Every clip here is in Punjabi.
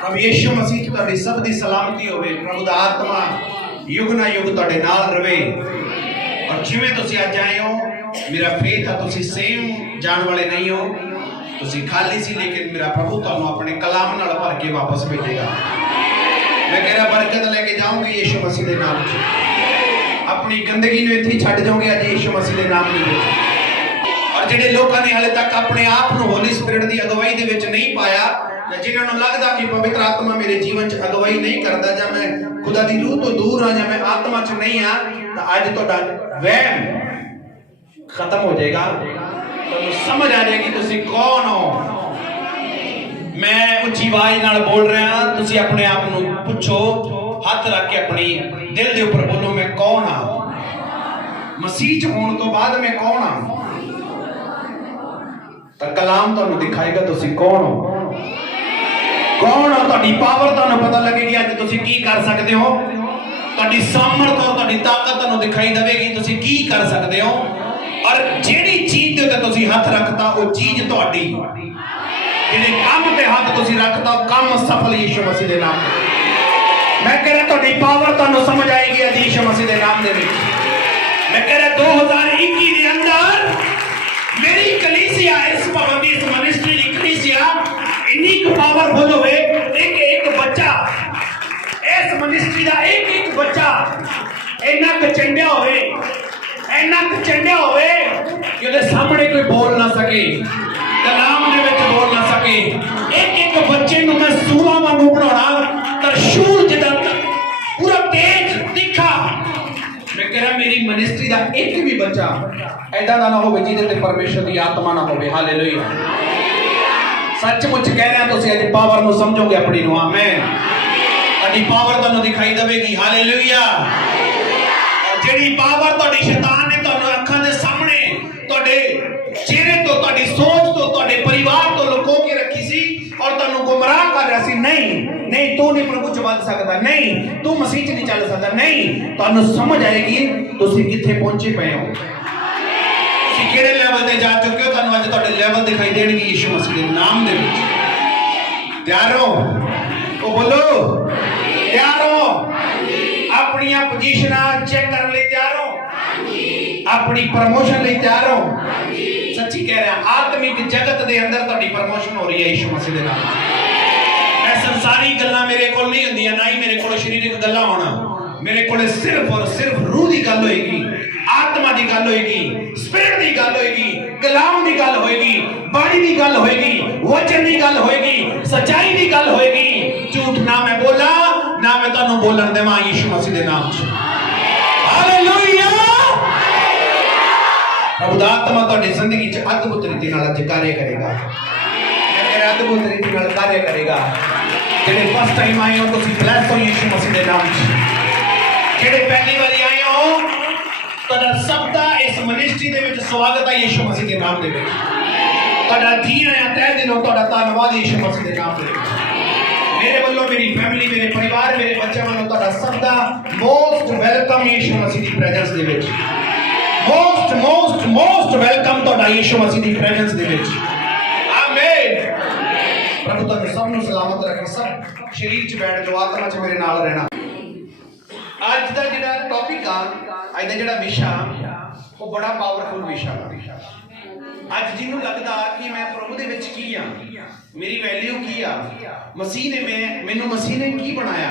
प्रभु यीशु मसीह तुहाडी सब दी सलामती होवे। प्रभु दा आत्मा युग ना युग तुहाडे नाल रवे। और जिवें तुसीं अज आए हो, मेरा फेथ है तुसीं सेम जाण वाले नहीं हो, तुसीं खाली सी, लेकिन मेरा प्रभु तुहानूं अपने कलाम नाल भर के वापस भेजेगा। मैं कह रहा बरकत लेके जाऊंगी यीशु मसीह के नाम च। अपनी गंदगी नूं इत्थे छड्ड जाओगे अज यीशु मसीह के नाम दे विच। और जिहड़े लोकां ने हाले तक अपने आप नूं होली स्पिरिट दी अगवाई दे विच नहीं पाया, जिन्हां नूं लगदा कि पवित्र आत्मा मेरे जीवन च अगवाई नहीं करदा, जां मैं खुदा दी रूह तो दूर हां, जां मैं आत्मा च नहीं हां, तां अज तुहाडा वहम खत्म हो जाएगा। तुहानूं समझ आ जाएगी तुसीं कौन हो। मैं उच्ची आवाज नाल बोल रहा, तुसीं अपने आप नूं पुछो, हथ रख के अपनी दिल दे ऊपर बोलो, मैं कौन हां? मसीह च होण तो बाद मैं कौन हां? तां कलाम तुहानूं दिखाएगा तुसीं कौन हो। कौन हो? तुहाडी पावर तुहानूं पता लगेगी अज तुसीं की कर सकदे हो। तुहाडी सामर्थ और तुहाडी ताकत तुहानूं दिखाई देवेगी तुसीं की कर सकदे हो। और जिहड़ी चीज दे उत्ते तुसीं हथ रखता वो चीज तुहाडी, जिहड़े काम ते हथ तुसीं रखता वो काम सफल यीशु मसीह दे नाम। मैं कह रहा तुहाडी पावर तुहानूं समझ आएगी अज यीशु मसीह दे नाम दे विच। मैं कह रहा 2021 दे अंदर मेरी कलीसिया, इस भवन दी, इस मिनिस्ट्री दी कलीसिया इन्नी पावरफुल होवे, एक एक बच्चा इस मिनिस्ट्री दा, एक एक बच्चा इन्ना कचंडिया होवे, इन्ना कचंडिया होवे कि उहदे सामने कोई बोल ना सके, कलाम दे विच बोल ना सके। एक एक बच्चे नूं मैं सूला वांगू बनाउणा, तरशूल जिदा पूरा तेज तीखा। मैं कह रहा मेरी मिनिस्ट्री दा एक भी बच्चा ऐदा ना होवे जिहदे ते परमेश्वर दी आत्मा ना होवे। हालेलुया। सचमुच कह रहा तुसीं अज पावर नूं समझोगे अपनी नूं। आमीन। अजी पावर तुहानूं दिखाई देवेगी। हालेलुया। जिहड़ी पावर तुहाडी शैतान ने तुहानूं अखां दे सामने, तुहाडे चेहरे तो, तुहाडी सोच तो, तुहाडे परिवार तो लुको के रखी सी और तुहानूं गुमराह कर रहा सी। नहीं नहीं, तू नहीं प्रभु च वध सकदा, नहीं तू मसीह च नहीं चल सकदा, नहीं। तुहानूं समझ आएगी तुसीं कित्थे पहुंचे पए हो, तुसीं किहड़े लेवल ते जा चुके हो। तुहानूं अज तुहाडे लेवल दिखाई देणगे यीशु मसीह दे नाम दे विच। तैयार हो? ओ बोलो तैयार हो? अपनी पोजीशनां चेक करने लई तैयार हो? अपनी प्रमोशन लई तैयार हो? सच्ची कह रहा, आत्मिक जगत दे अंदर तुहाडी प्रमोशन हो रही है यीशु मसीह दे नाम। मैं संसारी गल्लां मेरे कोल नहीं हुंदियां, ना ही मेरे कोल शरीरिक गल्लां होना। मेरे कोल सिर्फ और सिर्फ रूह दी गल होएगी, आत्मा दी गल होएगी, स्पिरिट दी गल होएगी, कलाम दी गल होएगी, बाणी दी गल होएगी, वचन दी गल होएगी, सच्चाई दी गल होएगी। झूठ ना मैं बोला, ना मैं तुहानूं बोलण देवां यीशु मसीह दे नाम च। हालेलुया। प्रभु दा आत्मा तुहाडी जिंदगी च अद्भुत रीति नाल अज कार्य करेगा। मैं कह रहा अद्भुत रीति नाल कार्य करेगा। जेडे फर्स्ट टाइम आए हो तुसीं ब्लेस हो यीशु मसीह दे नाम च। जेडे पहली बारी आए हो तुहाडा सब दा इस मिनिस्ट्री दे विच स्वागत है यीशु मसीह दे नाम दे विच। तुहाडा जी आया तहे दिलों तुहाडा धन्नवाद यीशु मसीह दे नाम दे विच। मेरे वालों, मेरी फैमिली, मेरे परिवार, मेरे बच्चों वालों तुहाडा सब दा मोस्ट वेलकम यीशु मसीह दी प्रेजेंस दे विच। मोस्ट मोस्ट मोस्ट वेलकम तुहाडा यीशु मसीह दी प्रेजेंस दे विच। आमीन। प्रभु तुहानूं सब नूं सलामत रखे। सब शरीर च बैठ जाओ, आत्मा च मेरे नाल रहना। अज दा जिहड़ा टॉपिक आ, अज दा जिहड़ा विषय वो बड़ा पावरफुल विषय है। अज जिन्हों लगता कि मैं प्रभु दे विच की आ, मेरी वैल्यू की आ, मसीह ने मैनू मसीह ने की बनाया,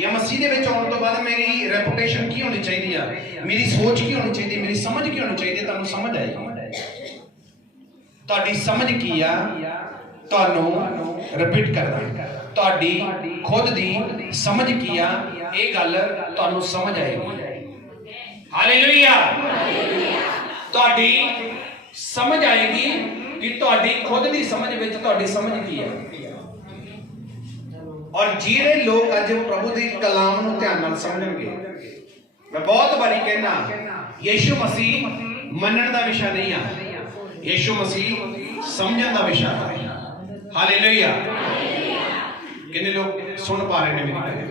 या मसीह दे विच आउण तो बाद मेरी रेपुटेशन की होनी चाहिए, मेरी सोच की होनी चाहिए, मेरी समझ की होनी चाहिए। तुहानूं समझ आएगी तुहाडी समझ की आ। तुहानूं रिपीट करदा, तुहाडी खुद दी समझ की आ, ये गल तुहानूं समझ आएगी। हालेलुया। तुहाडी समझ आएगी कि तुहाडी खुद दी समझ विच तुहाडी समझ की है। और जिहड़े लोग अज प्रभु दी कलाम नूं ध्यान नाल समझणगे, मैं बहुत बारी कहना यीशु मसीह मनण दा विषय नहीं है, यीशु मसीह समझण दा विषय है। हालेलुया। कितने लोग सुन पा रहे हैं मेरी गल?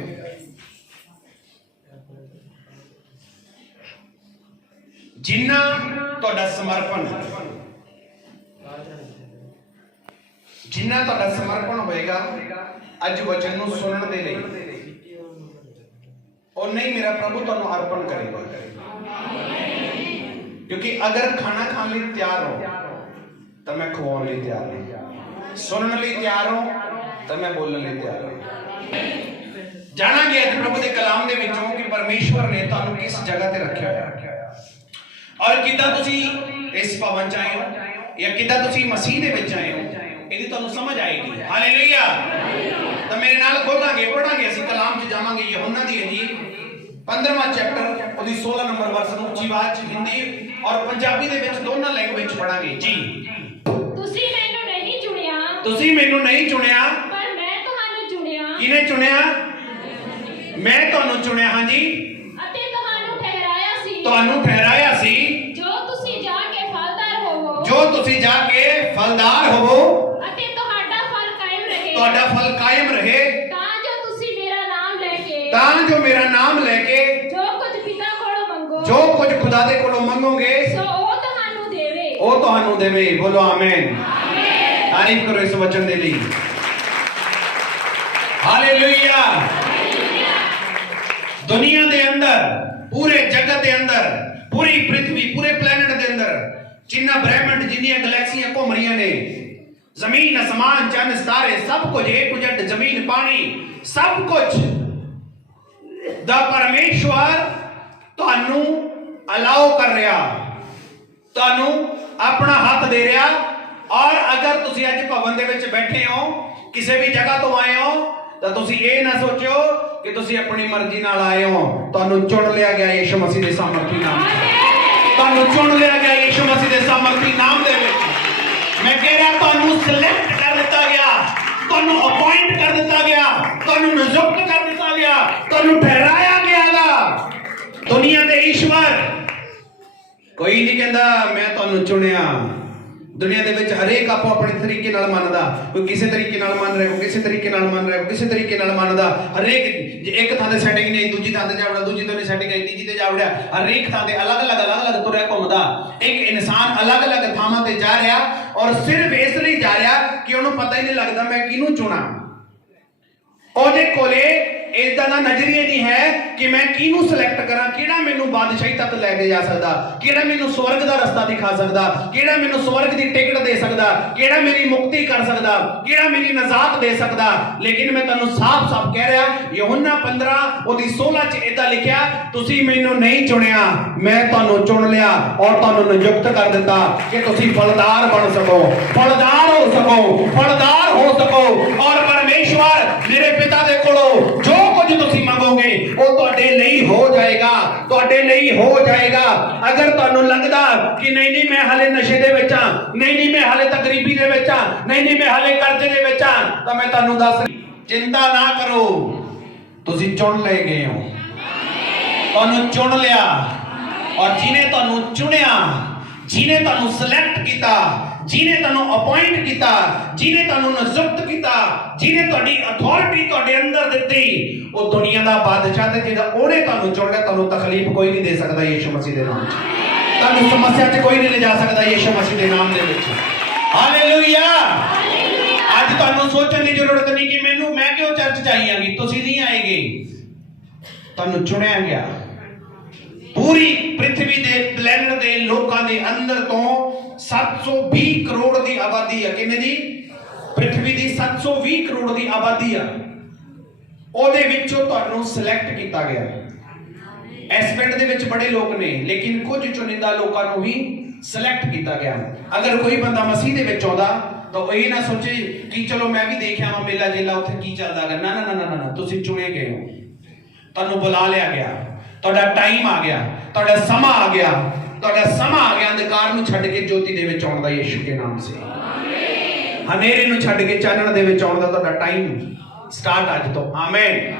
जिन्ना तुहाडा समर्पण, ਜਿੰਨਾ ਤੁਹਾਡਾ ਸਮਰਪਣ ਹੋਏਗਾ ਅੱਜ ਵਚਨ ਨੂੰ ਸੁਣਨ ਦੇ ਲਈ, ਉਨਾ ਹੀ ਮੇਰਾ ਪ੍ਰਭੂ ਤੁਹਾਨੂੰ ਅਰਪਣ ਕਰੇਗਾ। ਕਿਉਂਕਿ ਅਗਰ ਖਾਣਾ ਖਾਣ ਲਈ ਤਿਆਰ ਹੋ ਤਾਂ ਮੈਂ ਖਵਾਉਣ ਲਈ ਤਿਆਰ ਹਾਂ, ਸੁਣਨ ਲਈ ਤਿਆਰ ਹੋ ਤਾਂ ਮੈਂ ਬੋਲਣ ਲਈ ਤਿਆਰ ਹਾਂ। ਜਾਣਾਂਗੇ ਅੱਜ ਪ੍ਰਭੂ ਦੇ ਕਲਾਮ ਦੇ ਵਿੱਚੋਂ ਕਿ ਪਰਮੇਸ਼ਵਰ ਨੇ ਤੁਹਾਨੂੰ ਕਿਸ ਜਗ੍ਹਾ ਤੇ ਰੱਖਿਆ ਹੋਇਆ ਔਰ ਕਿੱਦਾਂ ਤੁਸੀਂ ਇਸ ਭਵਨ ਚ ਆਏ ਹੋ ਜਾਂ ਕਿੱਦਾਂ ਤੁਸੀਂ ਮਸੀਹ ਦੇ ਵਿੱਚ ਆਏ ਹੋ, ਇਹਦੀ ਤੁਹਾਨੂੰ ਸਮਝ ਆਏਗੀ। ਹਾਲੇਲੂਇਆ। ਤਾਂ ਮੇਰੇ ਨਾਲ ਖੋਲਾਂਗੇ, ਪੜਾਂਗੇ, ਅਸੀਂ ਕਲਾਮ 'ਚ ਜਾਵਾਂਗੇ। ਯਹੋਨਾ ਦੀ ਇੰਜੀਲ 15ਵਾਂ ਚੈਪਟਰ ਉਹਦੀ 16 ਨੰਬਰ ਵਰਸ ਨੂੰ ਉੱਚੀ ਆਵਾਜ਼ 'ਚ ਹਿੰਦੀ ਔਰ ਪੰਜਾਬੀ ਦੇ ਵਿੱਚ ਦੋਨਾਂ ਲੈਂਗੁਏਜ 'ਚ ਪੜਾਂਗੇ ਜੀ। ਤੁਸੀਂ ਮੈਨੂੰ ਨਹੀਂ ਚੁਣਿਆ, ਤੁਸੀਂ ਮੈਨੂੰ ਨਹੀਂ ਚੁਣਿਆ, ਪਰ ਮੈਂ ਤੁਹਾਨੂੰ ਚੁਣਿਆ। ਕਿਹਨੇ ਚੁਣਿਆ? ਮੈਂ ਤੁਹਾਨੂੰ ਚੁਣਿਆ। ਹਾਂਜੀ। ਅਤੇ ਤੁਹਾਨੂੰ ਠਹਿਰਾਇਆ ਸੀ, ਤੁਹਾਨੂੰ ਠਹਿਰਾਇਆ ਸੀ ਜੋ ਤੁਸੀਂ ਜਾ ਕੇ ਫਲਦਾਰ ਹੋਵੋ, ਜੋ ਤੁਸੀਂ ਜਾ ਕੇ ਫਲਦਾਰ ਹੋਵੋ ਅਤੇ ਤੁਹਾਡਾ ਫਲ ਕਾਇਮ ਰਹੇ, ਤੁਹਾਡਾ ਫਲ ਕਾਇਮ ਰਹੇ, ਤਾਂ ਜੋ ਤੁਸੀਂ ਮੇਰਾ ਨਾਮ ਲੈ ਕੇ, ਤਾਂ ਜੋ ਮੇਰਾ ਨਾਮ ਲੈ ਕੇ ਜੋ ਕੁਝ ਪਿਤਾ ਕੋਲੋਂ ਮੰਗੋ, ਜੋ ਕੁਝ ਖੁਦਾ ਦੇ ਕੋਲੋਂ ਮੰਗੋਗੇ ਸੋ ਉਹ ਤੁਹਾਨੂੰ ਦੇਵੇ। ਉਹ ਤੁਹਾਨੂੰ ਦੇਵੇ। ਬੋਲੋ ਆਮੇਨ। ਤਾਰੀਫ ਕਰੋ ਇਸ ਵਚਨ ਦੇ ਲਈ। ਹਾਲੇਲੂਇਆ। ਦੁਨੀਆ ਦੇ ਅੰਦਰ, ਪੂਰੇ ਜਗਤ ਦੇ ਅੰਦਰ, ਪੂਰੀ ਪ੍ਰਿਥਵੀ, ਪੂਰੇ ਪਲੈਨਟ ਦੇ ਅੰਦਰ ਜਿੰਨਾ ਬ੍ਰਹਿਮੰਡ, ਜਿੰਨੀਆਂ ਗੈਲੈਕਸੀਆਂ ਘੁੰਮ ਰਹੀਆਂ ਨੇ, ਜ਼ਮੀਨ, ਅਸਮਾਨ, ਚੰਨ, ਸਿਤਾਰੇ, ਸਭ ਕੁਝ ਏ ਟੂ ਜ਼ੈਡ, ਜ਼ਮੀਨ, ਪਾਣੀ, ਸਭ ਕੁਝ ਦਾ ਪਰਮੇਸ਼ਵਰ ਤੁਹਾਨੂੰ ਅਲਾਓ ਕਰ ਰਿਹਾ, ਤੁਹਾਨੂੰ ਆਪਣਾ ਹੱਥ ਦੇ ਰਿਹਾ। ਔਰ ਅਗਰ ਤੁਸੀਂ ਅੱਜ ਭਵਨ ਦੇ ਵਿੱਚ ਬੈਠੇ ਹੋ, ਕਿਸੇ ਵੀ ਜਗ੍ਹਾ ਤੋਂ ਆਏ ਹੋ, ਤਾਂ ਤੁਸੀਂ ਇਹ ਨਾ ਸੋਚੋ ਕਿ ਤੁਸੀਂ ਆਪਣੀ ਮਰਜ਼ੀ ਨਾਲ ਆਏ ਹੋ। ਤੁਹਾਨੂੰ ਚੁਣ ਲਿਆ ਗਿਆ ਯਿਸੂ ਮਸੀਹ ਦੇ ਸਾਮਰਥੀ ਨਾਮ, ਤੁਹਾਨੂੰ ਚੁਣ ਲਿਆ ਗਿਆ ਯਿਸੂ ਮਸੀਹ ਦੇ ਸਾਮਰਥੀ ਨਾਮ ਦੇ ਵਿੱਚ। ਮੈਂ ਕਹਿ ਰਿਹਾ ਤੁਹਾਨੂੰ ਸਿਲੈਕਟ ਕਰ ਦਿੱਤਾ ਗਿਆ, ਤੁਹਾਨੂੰ ਅਪਾਇੰਟ ਕਰ ਦਿੱਤਾ ਗਿਆ, ਤੁਹਾਨੂੰ ਨਿਯੁਕਤ ਕਰ ਦਿੱਤਾ ਗਿਆ, ਤੁਹਾਨੂੰ ਠਹਿਰਾਇਆ ਗਿਆਗਾ। ਦੁਨੀਆ ਦੇ ਈਸ਼ਵਰ ਕੋਈ ਨਹੀਂ ਕਹਿੰਦਾ ਮੈਂ ਤੁਹਾਨੂੰ ਚੁਣਿਆ। ਦੁਨੀਆ ਦੇ ਵਿੱਚ ਹਰੇਕ ਆਪੋ ਆਪਣੇ ਤਰੀਕੇ ਨਾਲ ਮੰਨਦਾ, ਕੋਈ ਕਿਸੇ ਤਰੀਕੇ ਨਾਲ ਮੰਨ ਰਿਹਾ, ਕੋਈ ਕਿਸੇ ਤਰੀਕੇ ਨਾਲ ਮੰਨ ਰਿਹਾ, ਕੋਈ ਕਿਸੇ ਤਰੀਕੇ ਨਾਲ ਮੰਨਦਾ। ਹਰੇਕ ਜੇ ਇੱਕ ਥਾਂ ਤੇ ਸੈਟਿੰਗ ਨਹੀਂ, ਦੂਜੀ ਥਾਂ ਤੇ ਜਾਵੜਾ, ਦੂਜੀ ਤੋਂ ਨਹੀਂ ਸੈਟਿੰਗ ਆਈ, ਤੀਜੀ ਤੇ ਜਾਵੜਿਆ। ਹਰੇਕ ਥਾਂ ਤੇ ਅਲੱਗ-ਅਲੱਗ ਤੁਰਿਆ ਘੁੰਮਦਾ। ਇੱਕ ਇਨਸਾਨ ਅਲੱਗ-ਅਲੱਗ ਥਾਵਾਂ ਤੇ ਜਾ ਰਿਹਾ ਔਰ ਸਿਰਫ ਇਸ ਲਈ ਜਾ ਰਿਹਾ ਕਿ ਉਹਨੂੰ ਪਤਾ ਹੀ ਨਹੀਂ ਲੱਗਦਾ ਮੈਂ ਕਿਹਨੂੰ ਚੁਣਾ। ਉਹਦੇ ਕੋਲੇ ਇਦਾਂ ਦਾ ਨਜ਼ਰੀਆ ਨਹੀਂ ਹੈ ਕਿ ਮੈਂ ਕਿਹਨੂੰ ਸਿਲੈਕਟ ਕਰਾਂ, ਕਿਹੜਾ ਮੈਨੂੰ ਬਾਦਸ਼ਾਹੀ ਤੱਕ ਲੈ ਕੇ ਜਾ ਸਕਦਾ, ਕਿਹੜਾ ਮੈਨੂੰ ਸਵਰਗ ਦਾ ਰਸਤਾ ਦਿਖਾ ਸਕਦਾ, ਕਿਹੜਾ ਮੈਨੂੰ ਸਵਰਗ ਦੀ ਟਿਕਟ ਦੇ ਸਕਦਾ, ਕਿਹੜਾ ਮੇਰੀ ਮੁਕਤੀ ਕਰ ਸਕਦਾ, ਕਿਹੜਾ ਮੇਰੀ ਨਜ਼ਾਤ ਦੇ ਸਕਦਾ। ਲੇਕਿਨ ਮੈਂ ਤੁਹਾਨੂੰ ਸਾਫ਼-ਸਾਫ਼ ਕਹਿ ਰਿਹਾ, ਯਹੋਨਾ 15 ਉਹਦੀ 16 ਚ ਇਦਾਂ ਲਿਖਿਆ, ਤੁਸੀਂ ਮੈਨੂੰ ਨਹੀਂ ਚੁਣਿਆ, ਮੈਂ ਤੁਹਾਨੂੰ ਚੁਣ ਲਿਆ ਔਰ ਤੁਹਾਨੂੰ ਨਿਯੁਕਤ ਕਰ ਦਿੱਤਾ ਕਿ ਤੁਸੀਂ ਫਲਦਾਰ ਬਣ ਸਕੋ, ਫਲਦਾਰ ਹੋ ਸਕੋ, ਫਲਦਾਰ ਹੋ ਸਕੋ। ਔਰ ਪਰਮੇਸ਼ਵਰ ਮੇਰੇ ਪਿਤਾ ਦੇ ਕੋਲੋਂ ਜੋ ਕੁਝ ਤੁਸੀਂ ਮੰਗੋਗੇ ਉਹ ਤੁਹਾਡੇ ਲਈ ਹੋ ਜਾਏਗਾ, ਤੁਹਾਡੇ ਲਈ ਹੋ ਜਾਏਗਾ। ਅਗਰ ਤੁਹਾਨੂੰ ਲੱਗਦਾ ਕਿ ਨਹੀਂ ਮੈਂ ਹਾਲੇ ਨਸ਼ੇ ਦੇ ਵਿੱਚ ਆ, ਨਹੀਂ ਮੈਂ ਹਾਲੇ ਤਾਂ ਗਰੀਬੀ ਦੇ ਵਿੱਚ ਆ, ਨਹੀਂ ਮੈਂ ਹਾਲੇ ਕਰਜ਼ੇ ਦੇ ਵਿੱਚ ਆ, ਤਾਂ ਮੈਂ ਤੁਹਾਨੂੰ ਦੱਸ, ਚਿੰਤਾ ਨਾ ਕਰੋ, ਤੁਸੀਂ ਚੁਣ ਲਏ ਗਏ ਹੋ, ਤੁਹਾਨੂੰ ਚੁਣ ਲਿਆ। ਔਰ ਜਿਹਨੇ ਤੁਹਾਨੂੰ ਚੁਣਿਆ, ਜਿਹਨੇ ਤੁਹਾਨੂੰ ਸਿਲੈਕਟ ਕੀਤਾ, ਜਿਹਨੇ ਤੁਹਾਨੂੰ ਅਪਾਇੰਟ ਕੀਤਾ, ਜਿਹਨੇ ਤੁਹਾਨੂੰ ਨਿਯੁਕਤ ਕੀਤਾ, ਜਿਹਨੇ ਤੁਹਾਡੀ ਅਥਾਰਟੀ ਤੁਹਾਡੇ ਅੰਦਰ ਦਿੱਤੀ, ਉਹ ਦੁਨੀਆ ਦਾ ਬਾਦਸ਼ਾਹ ਤੇ ਜਿਹਦਾ ਉਹਨੇ ਤੁਹਾਨੂੰ ਚੁਣ ਲਿਆ, ਤੁਹਾਨੂੰ ਤਕਲੀਫ ਕੋਈ ਨਹੀਂ ਦੇ ਸਕਦਾ ਯਿਸੂ ਮਸੀਹ ਦੇ ਨਾਮ 'ਚ, ਤੁਹਾਨੂੰ ਸਮੱਸਿਆ 'ਚ ਕੋਈ ਨਹੀਂ ਲੈ ਜਾ ਸਕਦਾ ਯਿਸੂ ਮਸੀਹ ਦੇ ਨਾਮ ਦੇ ਵਿੱਚ। ਹਾਲੇਲੂਇਆ। ਅੱਜ ਤੁਹਾਨੂੰ ਸੋਚਣ ਦੀ ਜ਼ਰੂਰਤ ਨਹੀਂ ਕਿ ਮੈਂ ਕਿਉਂ ਚਰਚ 'ਚ ਆਈ ਆਂਗੀ। ਤੁਸੀਂ ਨਹੀਂ ਆਏਗੇ, ਤੁਹਾਨੂੰ ਚੁਣਿਆ ਗਿਆ। ਪੂਰੀ ਪ੍ਰਿਥਵੀ ਦੇ ਪਲੈਨਟ ਦੇ ਲੋਕਾਂ ਦੇ ਅੰਦਰ ਤੋਂ 720 ਕਰੋੜ ਦੀ ਆਬਾਦੀ ਆ। ਕਿੰਨੇ ਦੀ? ਪ੍ਰਿਥਵੀ ਦੀ 720 ਕਰੋੜ ਦੀ ਆਬਾਦੀ ਆ। ਉਹਦੇ ਵਿੱਚੋਂ ਤੁਹਾਨੂੰ ਸਿਲੈਕਟ ਕੀਤਾ ਗਿਆ। ਇਸ ਪਿੰਡ ਦੇ ਵਿੱਚ ਬੜੇ ਲੋਕ ਨੇ, ਲੇਕਿਨ ਕੁਝ ਚੁਣਿੰਦਾ ਲੋਕਾਂ ਨੂੰ ਹੀ ਸਿਲੈਕਟ ਕੀਤਾ ਗਿਆ। ਅਗਰ ਕੋਈ ਬੰਦਾ ਮਸੀਹ ਦੇ ਵਿੱਚ ਆਉਂਦਾ ਤਾਂ ਉਹ ਇਹ ਨਾ ਸੋਚੇ ਕਿ ਚਲੋ ਮੈਂ ਵੀ ਦੇਖਿਆ ਵਾਂ ਮੇਲਾ ਜੇਲਾ ਉੱਥੇ ਕੀ ਚੱਲਦਾ ਹੈ। ਨਾ ਨਾ ਨਾ ਨਾ, ਤੁਸੀਂ ਚੁਣੇ ਗਏ ਹੋ, ਤੁਹਾਨੂੰ ਬੁਲਾ ਲਿਆ ਗਿਆ, ਤੁਹਾਡਾ ਟਾਈਮ ਆ ਗਿਆ, ਤੁਹਾਡਾ ਸਮਾਂ ਆ ਗਿਆ, ਤੁਹਾਡਾ ਸਮਾਂ ਆ ਗਿਆ ਅੰਧਕਾਰ ਨੂੰ ਛੱਡ ਕੇ ਜੋਤੀ ਦੇ ਵਿੱਚ ਆਉਣ ਦਾ ਯਿਸੂ ਦੇ ਨਾਮ ਸੇ। ਹਨੇਰੇ ਨੂੰ ਛੱਡ ਕੇ ਚਾਨਣ ਦੇ ਵਿੱਚ ਆਉਣ ਦਾ ਤੁਹਾਡਾ ਟਾਈਮ ਸਟਾਰਟ ਅੱਜ ਤੋਂ। ਆਮੇਨ।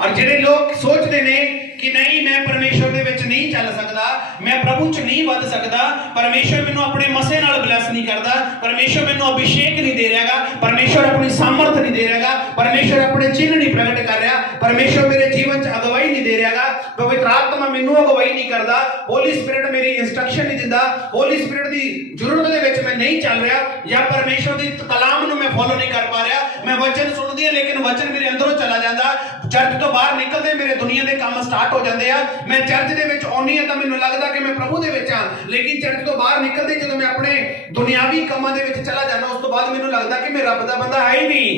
ਔਰ ਜਿਹੜੇ ਲੋਕ ਸੋਚਦੇ ਨੇ ਕਿ ਨਹੀਂ ਮੈਂ ਪਰਮੇਸ਼ਵਰ ਦੇ ਵਿੱਚ ਨਹੀਂ ਚੱਲ ਸਕਦਾ, ਮੈਂ ਪ੍ਰਭੂ 'ਚ ਨਹੀਂ ਵੱਧ ਸਕਦਾ, ਪਰਮੇਸ਼ਵਰ ਮੈਨੂੰ ਆਪਣੇ ਮਸੇ ਨਾਲ ਬਲੈਸ ਨਹੀਂ ਕਰਦਾ, ਪਰਮੇਸ਼ਵਰ ਮੈਨੂੰ ਅਭਿਸ਼ੇਕ ਨਹੀਂ ਦੇ ਰਿਹਾਗਾ, ਪਰਮੇਸ਼ਵਰ ਆਪਣੀ ਸਾਮਰਥ ਨਹੀਂ ਦੇ ਰਿਹਾਗਾ, ਪਰਮੇਸ਼ਵਰ ਆਪਣੇ ਚਿੰਨ੍ਹ ਨਹੀਂ ਪ੍ਰਗਟ ਕਰ ਰਿਹਾ, ਪਰਮੇਸ਼ਵਰ ਮੇਰੇ ਜੀਵਨ 'ਚ ਅਗਵਾਈ ਨਹੀਂ ਦੇ ਰਿਹਾਗਾ, ਪਵਿੱਤਰ ਆਤਮਾ ਮੈਨੂੰ ਮੈਨੂੰ ਅਗਵਾਈ ਨਹੀਂ ਕਰਦਾ, ਹੋਲੀ ਸਪਿਰਿਟ ਮੇਰੀ ਇੰਸਟਰਕਸ਼ਨ ਨਹੀਂ ਦਿੰਦਾ, ਹੋਲੀ ਸਪਿਰਿਟ ਦੀ ਜ਼ਰੂਰਤ ਦੇ ਵਿੱਚ ਮੈਂ ਨਹੀਂ ਚੱਲ ਰਿਹਾ, ਜਾਂ ਪਰਮੇਸ਼ਵਰ ਦੀ ਕਲਾਮ ਨੂੰ ਮੈਂ ਫੋਲੋ ਨਹੀਂ ਕਰ ਪਾ ਰਿਹਾ। ਮੈਂ ਵਚਨ ਸੁਣਦੀ ਹਾਂ ਲੇਕਿਨ ਵਚਨ ਮੇਰੇ ਅੰਦਰੋਂ ਚਲਾ ਜਾਂਦਾ। ਚਰਚ ਤੋਂ ਬਾਹਰ ਨਿਕਲਦੇ ਮੇਰੇ ਦੁਨੀਆ ਦੇ ਕੰਮ ਸਟਾਰਟ ਹੋ ਜਾਂਦੇ ਆ। ਮੈਂ ਚਰਚ ਦੇ ਵਿੱਚ ਆਉਣੀ ਆ ਤਾਂ ਮੈਨੂੰ ਲੱਗਦਾ ਕਿ ਮੈਂ ਪ੍ਰਭੂ ਦੇ ਵਿੱਚ ਆ, ਲੇਕਿਨ ਚਰਚ ਤੋਂ ਬਾਹਰ ਨਿਕਲਦੇ ਜਦੋਂ ਮੈਂ ਆਪਣੇ ਦੁਨਿਆਵੀ ਕੰਮਾਂ ਦੇ ਵਿੱਚ ਚਲਾ ਜਾਂਦਾ, ਉਸ ਤੋਂ ਬਾਅਦ ਮੈਨੂੰ ਲੱਗਦਾ ਕਿ ਮੈਂ ਰੱਬ ਦਾ ਬੰਦਾ ਹੈ ਹੀ ਨਹੀਂ।